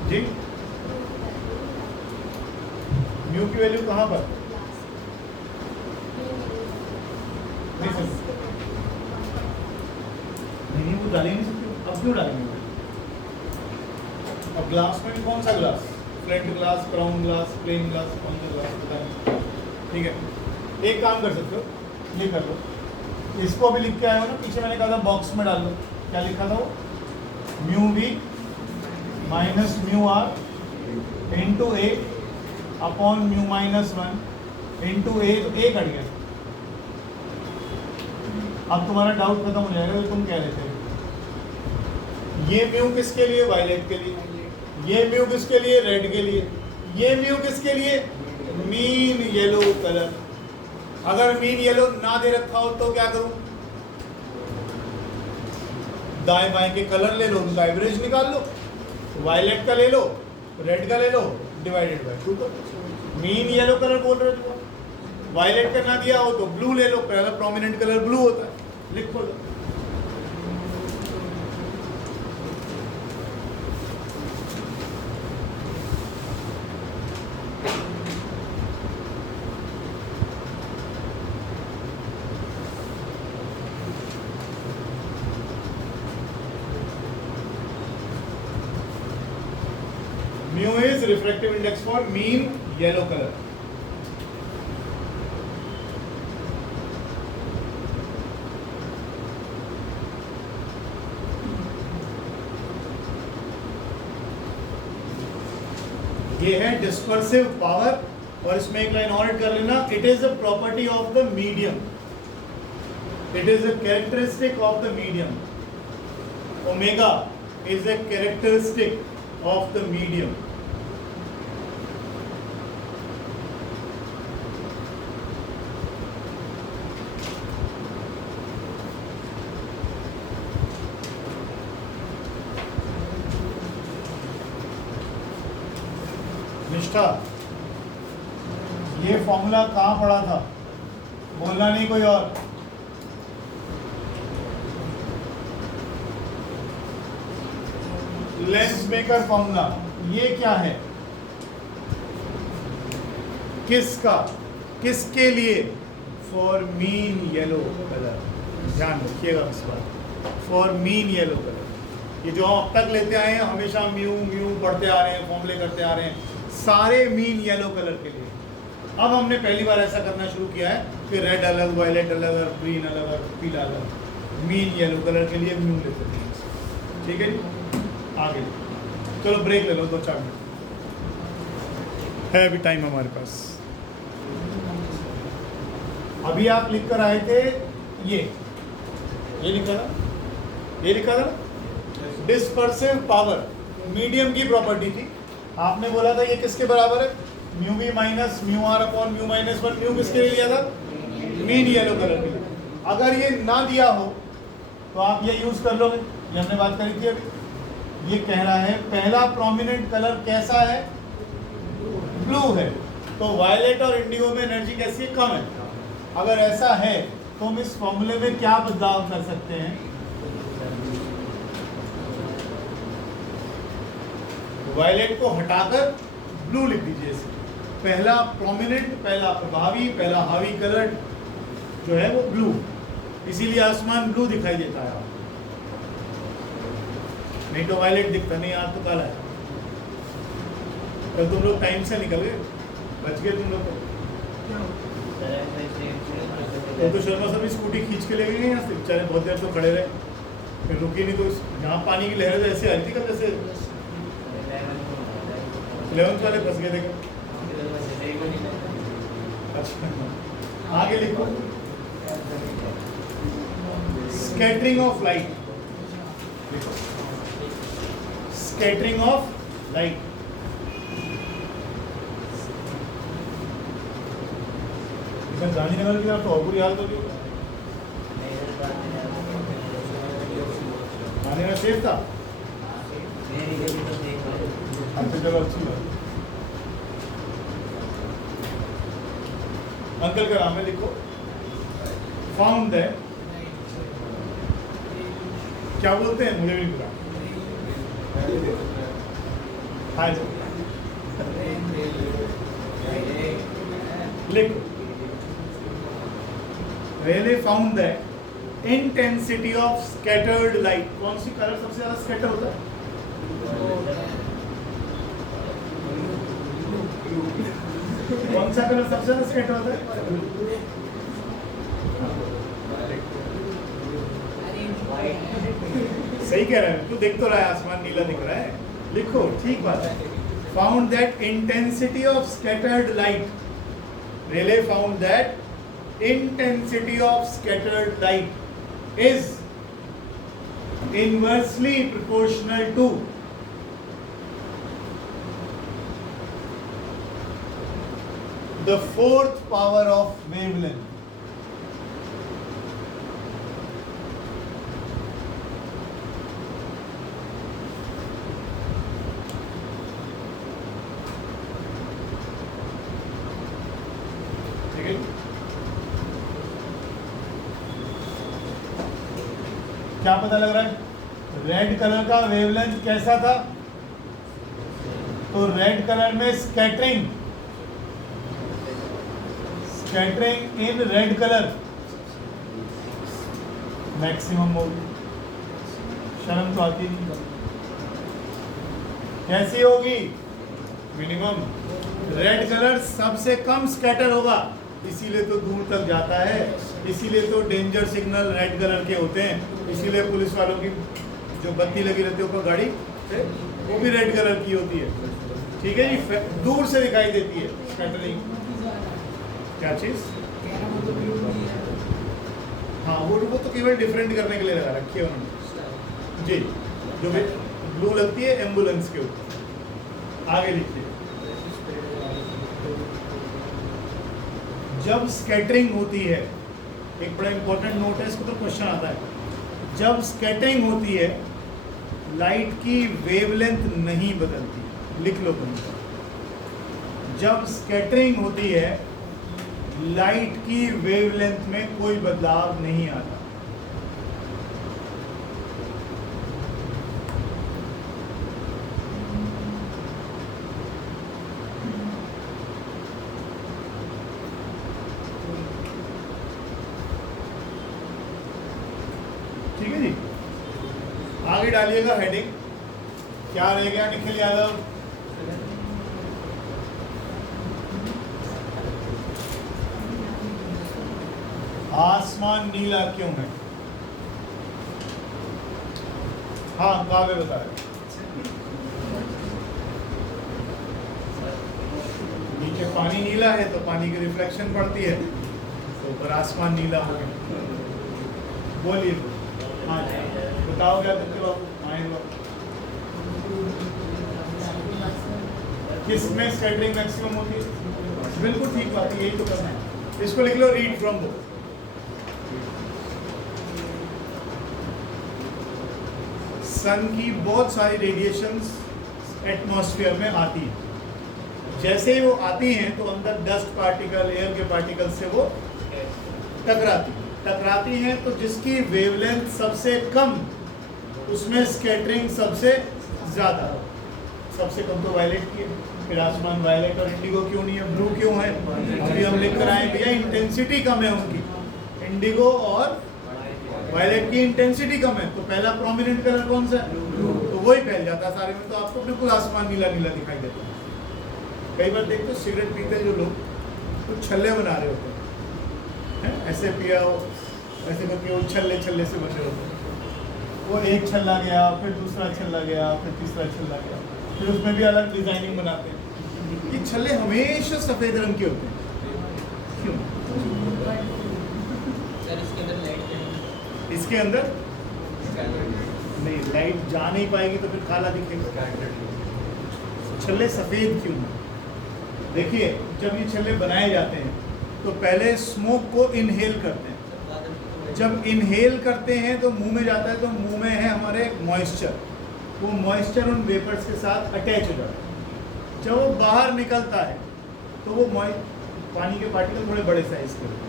जी। म्यू की वैल्यू कहाँ पर? नहीं, वो डाल ही नहीं सकते। अब क्यों डालेंगे? अब ग्लास में कौन सा glass? Flat glass, crown glass, plain glass, कौन सा ग्लास बताएं? ठीक है, एक काम कर सकते हो, ये कर लो, इसको भी लिख के आए हो ना, पीछे मैंने कहा था बॉक्स में डाल लो। क्या लिखा था वो? Mu V minus mu R into A upon mu minus 1 into A, तो ए कट गया। अब तुम्हारा डाउट खत्म हो जाएगा तो तुम कह रहे थे ये म्यू किसके लिए? वायलेट के लिए। ये म्यू किसके लिए? रेड के लिए। ये म्यू किसके लिए? Mean yellow colour. अगर मीन येलो ना दे रखा हो तो क्या करूं? दाएं बाएं के कलर ले लो, उनका एवरेज निकाल लो। वायलेट का ले लो, रेड का ले लो, डिवाइडेड बाय 2 करो। मीन येलो कलर बोल रहे हो। वायलेट का ना दिया हो तो ब्लू ले लो, पहला प्रोमिनेंट कलर ब्लू होता है, लिखो लो। Mu is refractive index for mean yellow color. ये है डिस्पर्सिव पावर, और इसमें एक लाइन और ऐड कर लेना, it is a property of the medium, it is a characteristic of the medium. Omega is a characteristic of the medium. निष्ठा, ये फॉर्मूला कहाँ पढ़ा था? बोलना नहीं कोई और। लेंस मेकर फॉर्मूला, ये क्या है? किसका, किसके लिए? For mean yellow colour. ध्यान रखिएगा इस बात, फॉर मीन येलो कलर। ये जो हम अब तक लेते आए हैं, हमेशा म्यू म्यू पढ़ते आ रहे हैं, फॉर्मूले करते आ रहे हैं, सारे मीन येलो कलर के लिए। अब हमने पहली बार ऐसा करना शुरू किया है कि रेड अलग, वायलेट अलग, और ग्रीन अलग, और पीला अलग। मीन येलो कलर के लिए म्यू लेते हैं, ठीक है जी। आगे चलो ब्रेक ले लो 2-4 मिनट है, अभी टाइम हमारे पास। अभी आप लिख कर आए थे ये लिखा था, ये लिखा था डिस्पर्सिव पावर, मीडियम की प्रॉपर्टी थी। आपने बोला था ये किसके बराबर है? Mu b minus mu r upon mu minus 1। Mu किसके लिए लिया था? मीन येलो कलर के लिए। अगर ये ना दिया हो तो आप ये यूज कर लोगे, ये हमने बात करी थी अभी। ये कह रहा है पहला प्रोमिनेंट कलर कैसा है? ब्लू है। तो वायलेट और इंडिगो में एनर्जी कैसी है? कम है। अगर ऐसा है तो हम इस फॉर्मूले में क्या बदलाव कर सकते हैं? वायलेट को हटाकर ब्लू लिख दीजिए। पहला प्रोमिनेंट, पहला प्रभावी, पहला हावी कलर जो है वो ब्लू, इसीलिए आसमान ब्लू दिखाई देता है। नहीं तो वायलेट दिखता नहीं, आज तो काला है। कल तुम लोग टाइम से निकल गए, बच गए तुम लोग तो शर्मा सर भी स्कूटी खींच के ले गए यहाँ से, बेचारे बहुत देर तो खड़े रहे, फिर रुकी नहीं। तो यहाँ पानी की लहरें तो ऐसे आ रही थी, कब जैसे 11th वाले फंस गए थे। अच्छा आगे लिखो, scattering of light, scattering of light. Gandhinagar की तरफ तो और बुरी हालत होगी। गांधीनगर सेफ था, अच्छी जगह, अच्छी बात। अंकल का नाम है, लिखो। फाउंड दैट, क्या बोलते हैं मुझे भी नहीं पता। हाँ जी लिखो। Rayleigh found that intensity of scattered light, कौन सी कलर सबसे ज्यादा स्कैटर होता है? कौन सा कलर सबसे ज्यादा स्कैटर होता है? सही कह रहा है तू, देख तो रहा है आसमान नीला दिख रहा है। लिखो, ठीक बात है। Found that intensity of scattered light, Rayleigh found that intensity of scattered light is inversely proportional to the fourth power of wavelength. ठीक है, क्या पता लग रहा है? रेड कलर का वेवलेंथ कैसा था? तो रेड कलर में scattering in red colour maximum होगी। शर्म तो आती नहीं। कैसी होगी? मिनिमम। रेड कलर सबसे कम स्कैटर होगा, इसीलिए तो दूर तक जाता है, इसीलिए तो डेंजर सिग्नल रेड कलर के होते हैं, इसीलिए पुलिस वालों की जो बत्ती लगी रहती है ऊपर गाड़ी पे वो भी रेड कलर की होती है। ठीक है जी, दूर से दिखाई देती है स्कैटरिंग। क्या चीज? हाँ, वो तो केवल डिफरेंट करने के लिए लगा रखी है उन्होंने जी। जो ब्लू लगती है एम्बुलेंस के ऊपर। आगे लिखिए, जब स्कैटरिंग होती है, एक बड़ा इंपॉर्टेंट नोट है, इसको तो क्वेश्चन आता है। जब स्कैटरिंग होती है लाइट की वेवलेंथ नहीं बदलती। लिख लो तुम, जब स्कैटरिंग होती है लाइट की वेवलेंथ में कोई बदलाव नहीं आता। ठीक है जी, आगे डालिएगा हेडिंग। क्या रह गया निखिल यादव? आसमान नीला क्यों है? हाँ, काव्य बता रहे। नीचे पानी नीला है तो पानी की रिफ्लेक्शन पड़ती है, तो ऊपर आसमान नीला हो गया। बोलिए। हाँ, बताओ क्या करते हो? आएंगे किस में स्कैटरिंग मैक्सिमम होती है? बिल्कुल ठीक बात है, यही तो करना है। इसको लिख लो, रीड फ्रॉम बुक। सन की बहुत सारी रेडिएशंस एटमॉस्फेयर में आती है। जैसे ही वो आती हैं तो अंदर डस्ट पार्टिकल, एयर के पार्टिकल से वो टकराती हैं, तो जिसकी वेवलेंथ सबसे कम उसमें स्कैटरिंग सबसे ज़्यादा। सबसे कम तो वायलेट की है, फिर आसमान वायलेट और इंडिगो क्यों नहीं है? ब्लू क्यों है? अभी हम लिख कर आए भैया, इंटेंसिटी कम है उनकी। इंडिगो और वायलेट की इंटेंसिटी कम है, तो पहला प्रोमिनेंट कलर कौन सा है? ब्लू। तो वही फैल जाता है सारे में, तो आपको बिल्कुल आसमान नीला नीला दिखाई देता है। कई बार देखते हो सिगरेट पीते जो लोग तो छल्ले बना रहे होते हैं, ऐसे पिया हो, ऐसे करके वो छल्ले छल्ले से बने होते हैं। वो एक छल्ला गया, फिर दूसरा छल्ला गया, फिर तीसरा छल्ला गया, फिर उसमें भी अलग डिजाइनिंग बनाते हैं। ये छल्ले हमेशा सफेद रंग के होते हैं। क्यों? इसके अंदर नहीं, लाइट जा नहीं पाएगी तो फिर काला दिखेगा। छल्ले सफेद क्यों? देखिए, जब ये छल्ले बनाए जाते हैं तो पहले स्मोक को इनहेल करते हैं। जब इनहेल करते हैं तो मुंह में जाता है, तो मुंह में है हमारे मॉइस्चर, वो मॉइस्चर उन वेपर्स के साथ अटैच हो जाता है। जब वो बाहर निकलता है तो वो पानी के पार्टिकल थोड़े बड़े साइज के होते हैं।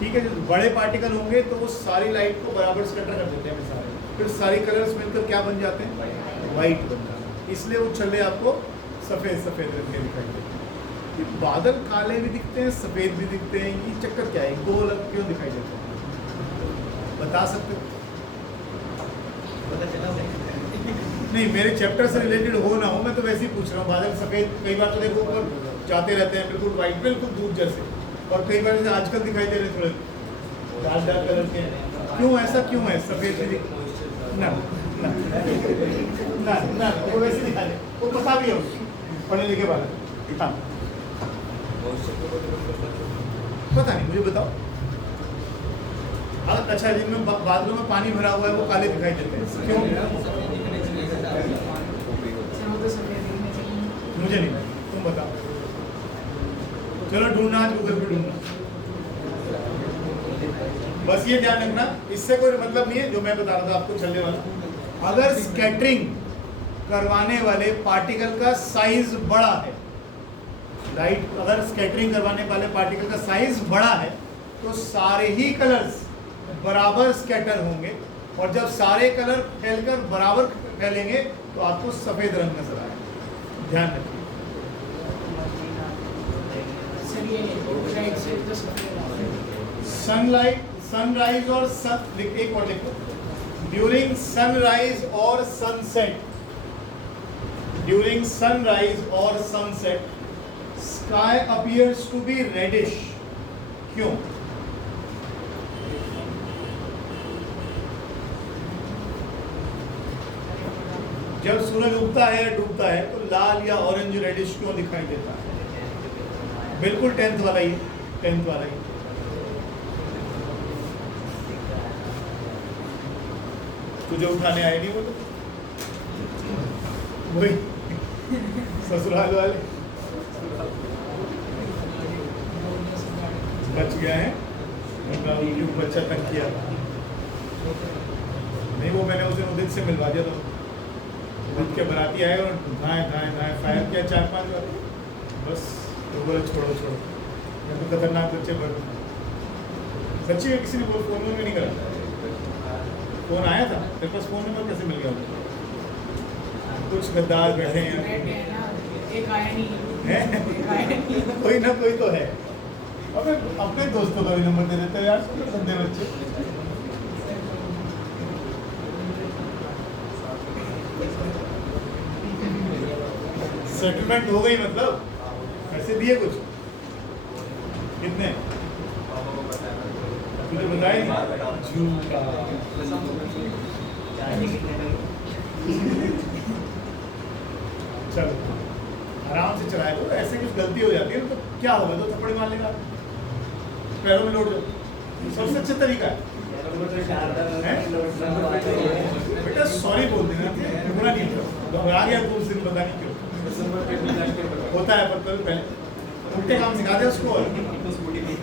ठीक है, जब बड़े पार्टिकल होंगे तो वो सारी लाइट को बराबर स्कैटर कर देते हैं सारे, फिर सारी कलर्स मिलकर क्या बन जाते हैं? वाइट बन जाते हैं। इसलिए वो छल्ले आपको सफ़ेद सफ़ेद रंग के दिखाई देते हैं। ये बादल काले भी दिखते हैं, सफ़ेद भी दिखते हैं, ये चक्कर क्या है? दो अलग क्यों दिखाई देते हैं? बता सकते हो? नहीं, मेरे चैप्टर से रिलेटेड हो ना हो, मैं तो वैसे ही पूछ रहा हूँ। बादल सफ़ेद, कई बार तो देखो ऊपर जाते रहते हैं बिल्कुल वाइट, बिल्कुल दूर जैसे, और कई बार जैसे आजकल दिखाई दे रहे थोड़े डार्क डार्क कलर के। क्यों ऐसा क्यों है? सफ़ेद भी ना ना ना ना, वो वैसे दिखा दे, वो पता भी हो पढ़ने लिखे वाला। हाँ, पता नहीं, मुझे बताओ। अच्छा, जिनमें बादलों में पानी भरा हुआ है वो काले दिखाई देते हैं, क्यों? मुझे नहीं, तुम बताओ। चलो ढूंढना, आज गूगल पे ढूंढना। बस ये ध्यान रखना, इससे कोई मतलब नहीं है जो मैं बता रहा था आपको चलने वाला। अगर स्कैटरिंग करवाने वाले पार्टिकल का साइज बड़ा है, राइट, अगर स्कैटरिंग करवाने वाले पार्टिकल का साइज बड़ा है तो सारे ही कलर्स बराबर स्कैटर होंगे, और जब सारे कलर फैलकर बराबर फैलेंगे तो आपको सफेद रंग नजर आएगा। ध्यान रखिए। सनलाइट, सनराइज और सन, एक और लिखो, ड्यूरिंग सनराइज और सनसेट, ड्यूरिंग सनराइज और sunset sky appears to be reddish. क्यों? जब सूरज उगता है या डूबता है तो लाल या ऑरेंज रेडिश क्यों दिखाई देता है? बिल्कुल 10th वाला ही, 10th वाला ही। तुझे उठाने आए नहीं वो तो वही ससुराल वाले बच गया है, उनका बच्चा तक किया नहीं, वो मैंने उसे उदित से मिलवा दिया, तो उदित के बराती आए और धाए धाए धाए फायर किया 4-5 बार, बस तो बोले छोड़ो छोड़ो, ये तो खतरनाक बच्चे बढ़। सच्ची है, किसी ने वो फोन में नहीं करा, फोन आया था तेरे पास, फोन नंबर कैसे मिल गया? कुछ गद्दार बैठे हैं, एक आया नहीं, कोई ना कोई तो है। अबे अपने दोस्तों का भी नंबर दे देते हैं यार, गंदे बच्चे। सेटलमेंट हो गई मतलब? पैसे दिए कुछ? कितने? तुझे बताया नहीं? झूठा। चलो आराम से चलाए, तो ऐसे कुछ गलती हो जाती है तो क्या होगा, तो थप्पड़ मार लेगा, पैरों में लोड दो, सबसे अच्छा तरीका है। बेटा सॉरी बोल देना, बुरा नहीं करो, घबरा गया तो उस दिन पता नहीं क्यों होता है, पर कभी पहले उल्टे काम सिखा दे उसको।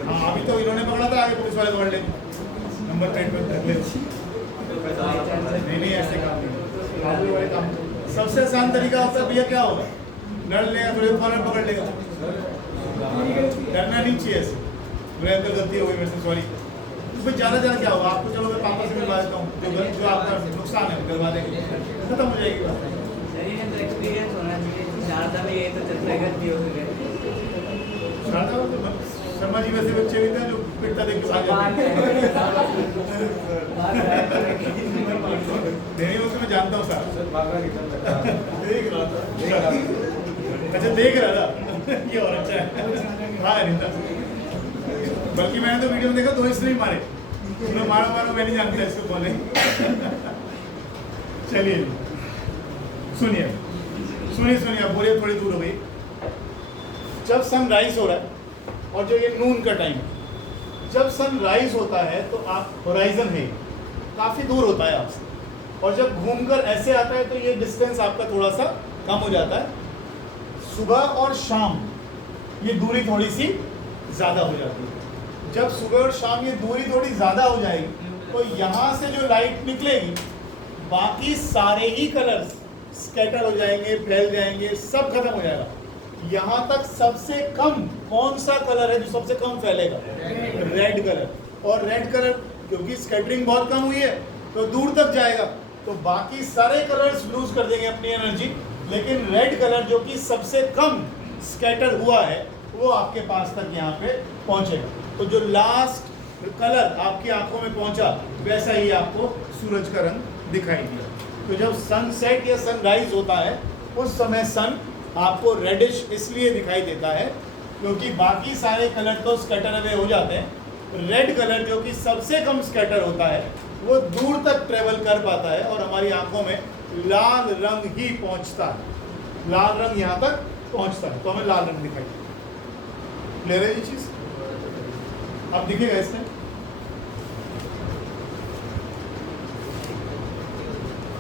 हाँ अभी तो इन्होंने पकड़ा था, आगे पुलिस वाले पकड़ ले, नंबर प्लेट पर रख ले। नहीं ऐसे काम नहीं, वाले काम। सबसे आसान तरीका होता है भैया, क्या होगा, लड़ लेगा, थोड़े ऊपर पकड़ लेगा, डरना नहीं चाहिए ऐसे। मेरे अंदर गलती हो गई, मेरे से सॉरी। भाई ज़्यादा क्या होगा, आपको चलो मैं पापा से मिलवा देता हूँ, जो आपका नुकसान है करवा देंगे, खत्म हो जाएगी बात। एक्सपीरियंस होना चाहिए, शारदा में ये तो चलता है, गलती हो गई। शारदा शर्मा जी वैसे बच्चे भी थे जो पिटता देख के भाग जाते नहीं, वो तो मैं जानता हूँ सर, देख रहा था, अच्छा देख रहा था ये और अच्छा है, हाँ नहीं था, बल्कि मैंने तो वीडियो में देखा, 2 इसलिए मारे, उन्हें मारो मारो मैं नहीं जानता इसको बोले। चलिए सुनिए सुनिए सुनिए, अब बोलिए, थोड़ी दूर हो गई। जब सनराइज हो रहा है और जो ये नून का टाइम है, जब सनराइज होता है तो आप होराइजन है काफ़ी दूर होता है आपसे, और जब घूमकर ऐसे आता है तो ये डिस्टेंस आपका थोड़ा सा कम हो जाता है। सुबह और शाम ये दूरी थोड़ी सी ज़्यादा हो जाती है। जब सुबह और शाम ये दूरी थोड़ी ज़्यादा हो जाएगी तो यहाँ से जो लाइट निकलेगी, बाकी सारे ही कलर्स स्कैटर हो जाएंगे, फैल जाएंगे, सब खत्म हो जाएगा। यहाँ तक सबसे कम कौन सा कलर है जो सबसे कम फैलेगा? Red colour. और रेड कलर क्योंकि स्कैटरिंग बहुत कम हुई है तो दूर तक जाएगा, तो बाकी सारे कलर्स लूज कर देंगे अपनी एनर्जी, लेकिन रेड कलर जो कि सबसे कम स्कैटर हुआ है वो आपके पास तक यहाँ पे पहुँचेगा। तो जो लास्ट कलर आपकी आंखों में पहुँचा वैसा ही आपको सूरज का रंग दिखाई दिया। तो जब सनसेट या सनराइज होता है उस समय सन आपको रेडिश इसलिए दिखाई देता है क्योंकि बाकी सारे कलर तो स्कैटर अवे हो जाते हैं। रेड कलर जो कि सबसे कम स्कैटर होता है वो दूर तक ट्रेवल कर पाता है और हमारी आंखों में लाल रंग ही पहुंचता है। लाल रंग यहाँ तक पहुंचता है तो हमें लाल रंग दिखाई देता है। क्लियर है ये चीज? अब दिखेगा इसमें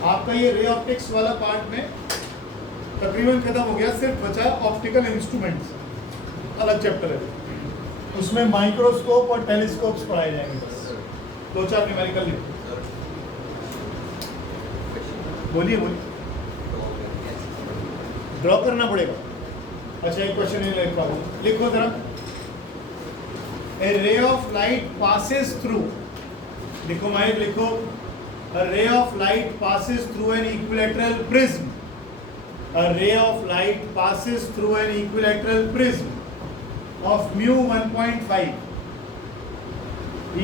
आपका ये रे ऑप्टिक्स वाला पार्ट में तकरीबन खत्म हो गया, सिर्फ बचा ऑप्टिकल इंस्ट्रूमेंट्स। अलग चैप्टर है, उसमें माइक्रोस्कोप और टेलीस्कोप्स पढ़ाए जाएंगे। बस 2-4 न्यूमेरिकल लिखो। बोलिए ड्रॉ करना पड़ेगा। अच्छा एक क्वेश्चन नहीं लिख पाऊँ, लिखो जरा। A ray of light passes through, लिखो माइक लिखो। A ray of light passes through an equilateral prism. A ray of light passes through an equilateral prism of mu 1.5.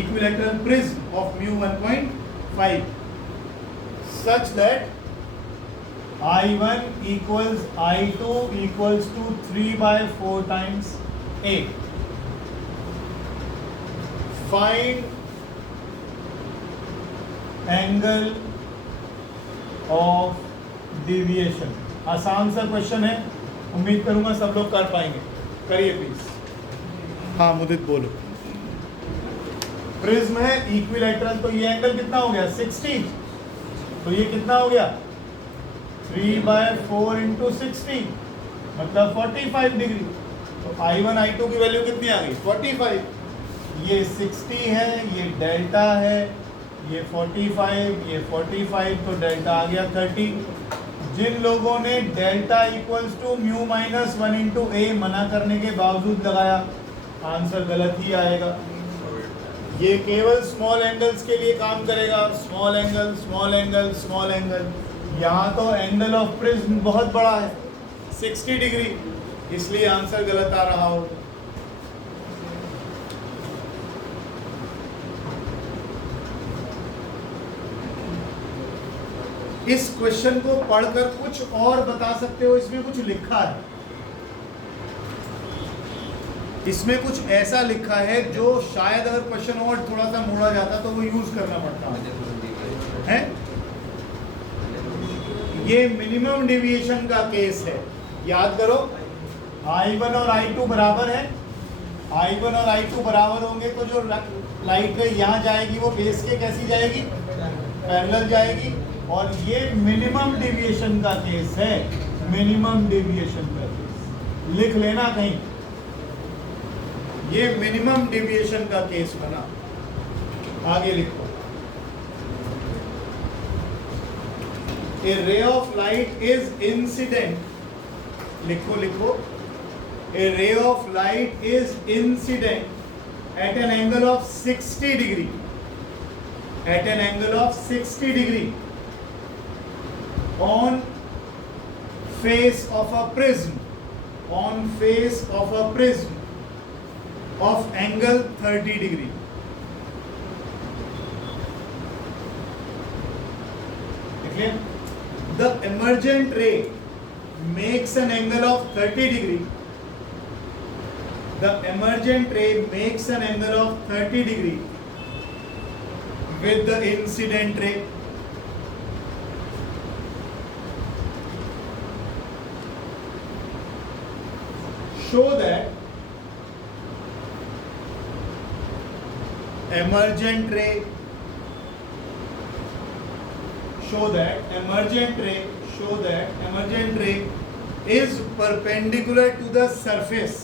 Equilateral prism of mu 1.5 such that I1 equals I2 equals to 3/4 times A. Find angle of deviation. आसान सा क्वेश्चन है, उम्मीद करूंगा सब लोग कर पाएंगे। करिए प्लीज। हाँ मुदित बोलो। प्रिज्म है इक्विलैटरल, तो ये एंगल कितना हो गया 60, तो ये कितना हो गया 3/4 इंटू 60 मतलब 45 डिग्री। तो I1 I2 की वैल्यू कितनी आ गई 45। ये 60 है, ये डेल्टा है, ये 45, ये 45, तो डेल्टा आ गया 30। जिन लोगों ने delta equals to mu minus 1 into A मना करने के बावजूद लगाया, आंसर गलत ही आएगा। ये केवल स्मॉल एंगल्स के लिए काम करेगा, small angle small angle small angle. यहाँ तो एंगल ऑफ प्रिज्म बहुत बड़ा है 60 डिग्री, इसलिए आंसर गलत आ रहा हो। इस क्वेश्चन को पढ़कर कुछ और बता सकते हो, इसमें कुछ लिखा है, इसमें कुछ ऐसा लिखा है जो शायद अगर क्वेश्चन और थोड़ा सा मोड़ा जाता तो वो यूज करना पड़ता है। ये मिनिमम डेविएशन का केस है, याद करो। I1 और I2 बराबर है, I1 और I2 बराबर होंगे तो जो लाइट यहाँ जाएगी वो बेस के कैसी जाएगी, पैरेलल जाएगी। और ये मिनिमम डेविएशन का केस है, मिनिमम डेविएशन का केस लिख लेना कहीं, ये मिनिमम डेविएशन का केस बना। आगे लिखो। A ray of light is incident, लिखो लिखो। A ray of light is incident at an angle of 60 degree, at an angle of 60 degree on face of a prism, on face of a prism of angle 30 degree. Okay? The emergent ray makes an angle of 30 degree. The emergent ray makes an angle of 30 degree with the incident ray. Show that emergent ray is perpendicular to the surface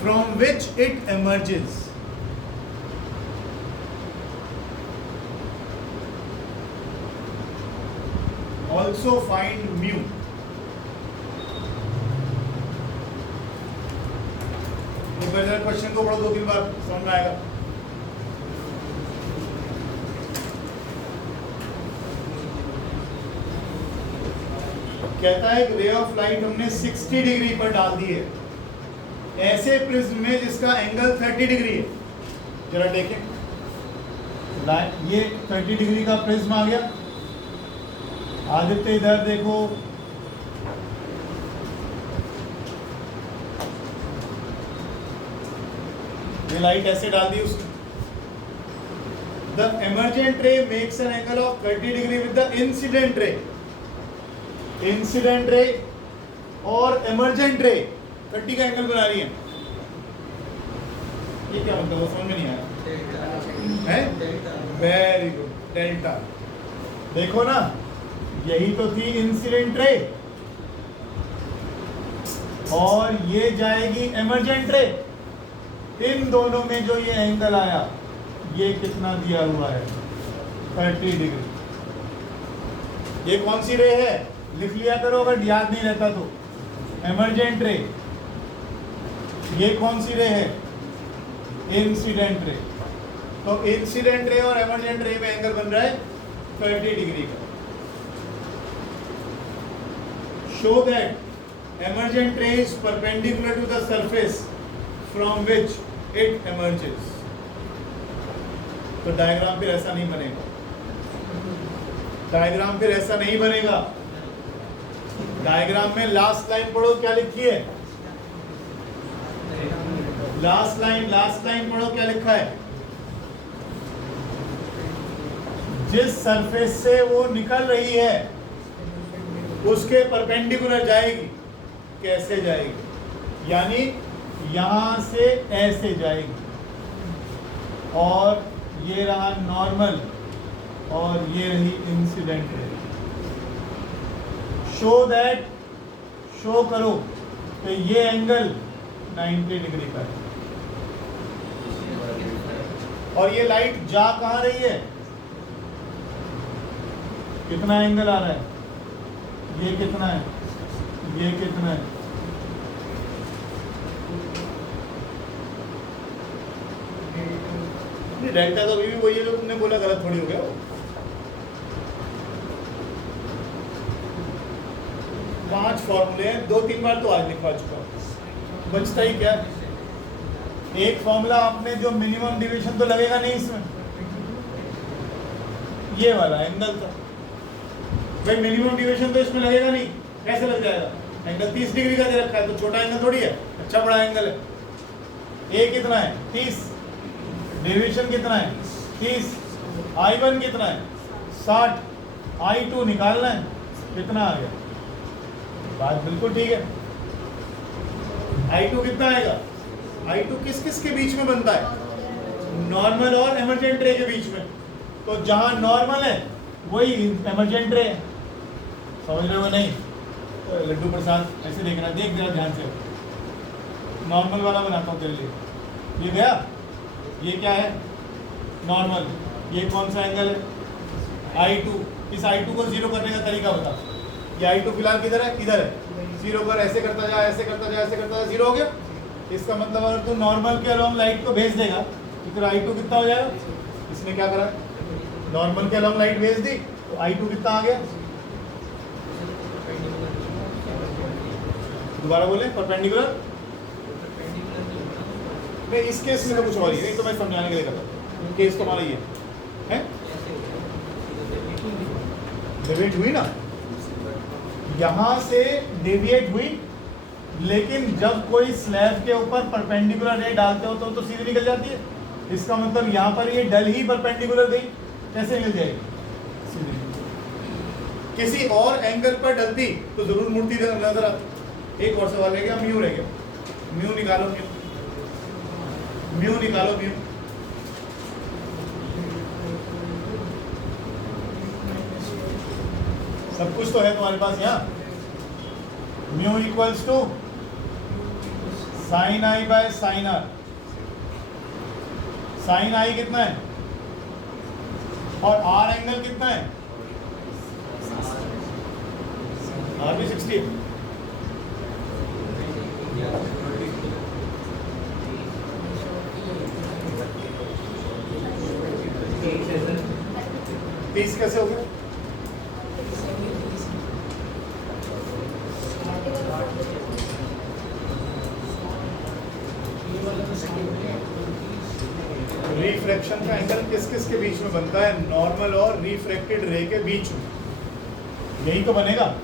from which it emerges. Also find mu. तो पहले क्वेश्चन को पढ़ो 2-3 बार, समझ में आएगा। कहता है रे ऑफ लाइट हमने 60 डिग्री पर डाल दी है ऐसे प्रिज्म में जिसका एंगल 30 डिग्री है। जरा देखें, ये 30 डिग्री का प्रिज्म आ गया। आदित्य इधर देखो, ये लाइट ऐसे डाल दी उसने। द एमर्जेंट रे makes an angle of 30 degree with the incident ray. Incident ray और एमर्जेंट रे 30 का एंगल बना रही है। ये क्या मतलब, वो समझ में नहीं आया है? Very good, delta. देखो ना, यही तो थी इंसिडेंट रे, और ये जाएगी एमर्जेंट रे। इन दोनों में जो ये एंगल आया, ये कितना दिया हुआ है? 30 डिग्री। ये कौन सी रे है? लिख लिया करो अगर याद नहीं रहता तो। एमर्जेंट रे। ये कौन सी रे है? Incident ray. तो इंसिडेंट रे और एमर्जेंट रे में एंगल बन रहा है 30 डिग्री का। Show that emergent ray is perpendicular to the surface from which it emerges. तो डायग्राम फिर ऐसा नहीं बनेगा। डायग्राम फिर ऐसा नहीं बनेगा। डायग्राम में लास्ट लाइन पढ़ो, क्या लिखी है? लास्ट लाइन पढ़ो, क्या लिखा है? जिस सरफेस से वो निकल रही है उसके परपेंडिकुलर जाएगी। कैसे जाएगी? यानी यहां से ऐसे जाएगी, और ये रहा नॉर्मल, और ये रही इंसिडेंट रे। शो करो तो ये एंगल 90 डिग्री का है, और ये लाइट जा कहां रही है? कितना एंगल आ रहा है? ये कितना है? ये कितना है? डेल्टा तो अभी भी वही है जो तुमने बोला, गलत थोड़ी हो गया वो। 5 फॉर्मूले हैं, 2-3 बार तो आज लिखवा चुका हूं। बचता ही क्या? एक फॉर्मूला आपने जो मिनिमम डिवीजन तो लगेगा नहीं इसमें, ये वाला एंगल था भाई, मिनिमम डिवीजन तो इसमें लगेगा नहीं। कैसे लग जाएगा? एंगल 30 डिग्री का दे रखा है, तो छोटा एंगल थोड़ी है, अच्छा बड़ा एंगल है। ए कितना है? 30। डेविएशन कितना है? 30। I1 कितना है? 60। I2 निकालना है, कितना आ गया? बात बिल्कुल ठीक है। I2 कितना आएगा? I2 किस किस के बीच में बनता है? नॉर्मल और एमर्जेंट रे के बीच में। तो जहां नॉर्मल है वही एमर्जेंट रे है। समझ रहे हो नहीं? तो लड्डू प्रसाद ऐसे देखना, देख जरा ध्यान से। नॉर्मल वाला बनाता हूँ तेरे लिए। ये गया? ये क्या है? नॉर्मल। ये कौन सा एंगल है? I2। इस I2 को जीरो करने का तरीका बता। ये I2 फिलहाल किधर है? इधर है। जीरो कर, ऐसे करता जा, ऐसे करता जा, ऐसे करता जा, जीरो हो गया। इसका मतलब अगर तू नॉर्मल के अलोंग लाइट को भेज देगा तो फिर I2 कितना हो जाएगा? इसने क्या करा? नॉर्मल के अलोंग लाइट भेज दी, तो I2 कितना आ गया? दोबारा बोले, परपेंडिकुलर। नहीं, इस केस में तो कुछ और ही नहीं, तो मैं समझाने के लिए करता। केस तो हमारा ये है, डेविएट हुई ना, यहां से डेविएट हुई, लेकिन जब कोई स्लैब के ऊपर परपेंडिकुलर रे डालते हो तो सीधी निकल जाती है। इसका मतलब यहाँ पर ये डल ही परपेंडिकुलर गई, कैसे निकल जाएगी? सीधी। किसी और एंगल पर डलती तो जरूर मुड़ती नजर आती। एक और सवाल रह गया, म्यू रह गया। म्यू निकालो, म्यू निकालो, म्यू। सब कुछ तो है तुम्हारे पास यहाँ। Mu equals to sine I by sine R. Sine I कितना है और आर एंगल कितना है? आर भी 60। तीस कैसे हो गया? रिफ्रैक्शन का एंगल किस किस के बीच में बनता है? नॉर्मल और रिफ्रैक्टेड रे के बीच में। यही तो बनेगा,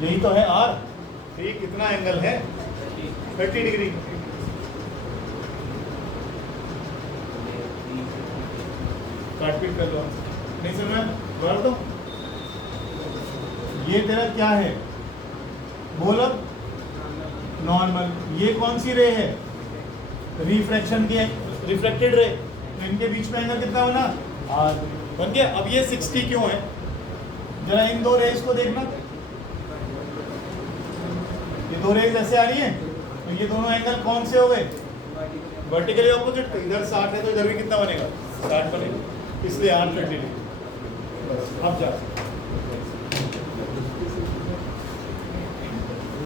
यही तो है आर। ये कितना एंगल है? 30 डिग्री। काटपीट कर लो, नहीं समझ बढ़ दो। ये तेरा क्या है? बोल अब। नॉर्मल। ये कौन सी रे है? रिफ्रैक्शन की, रिफ्लेक्टेड रे। तो इनके बीच में एंगल कितना होना? आर। बन गया। अब ये 60 क्यों है? जरा इन दो रेज को देखना, ये दो रेज ऐसे आ रही हैं, तो ये दोनों एंगल कौन से हो गए? Vertically opposite. तो इधर 60 है तो इधर भी कितना बनेगा? 60 बनेगा, इसलिए 820 डिग्री। अब जा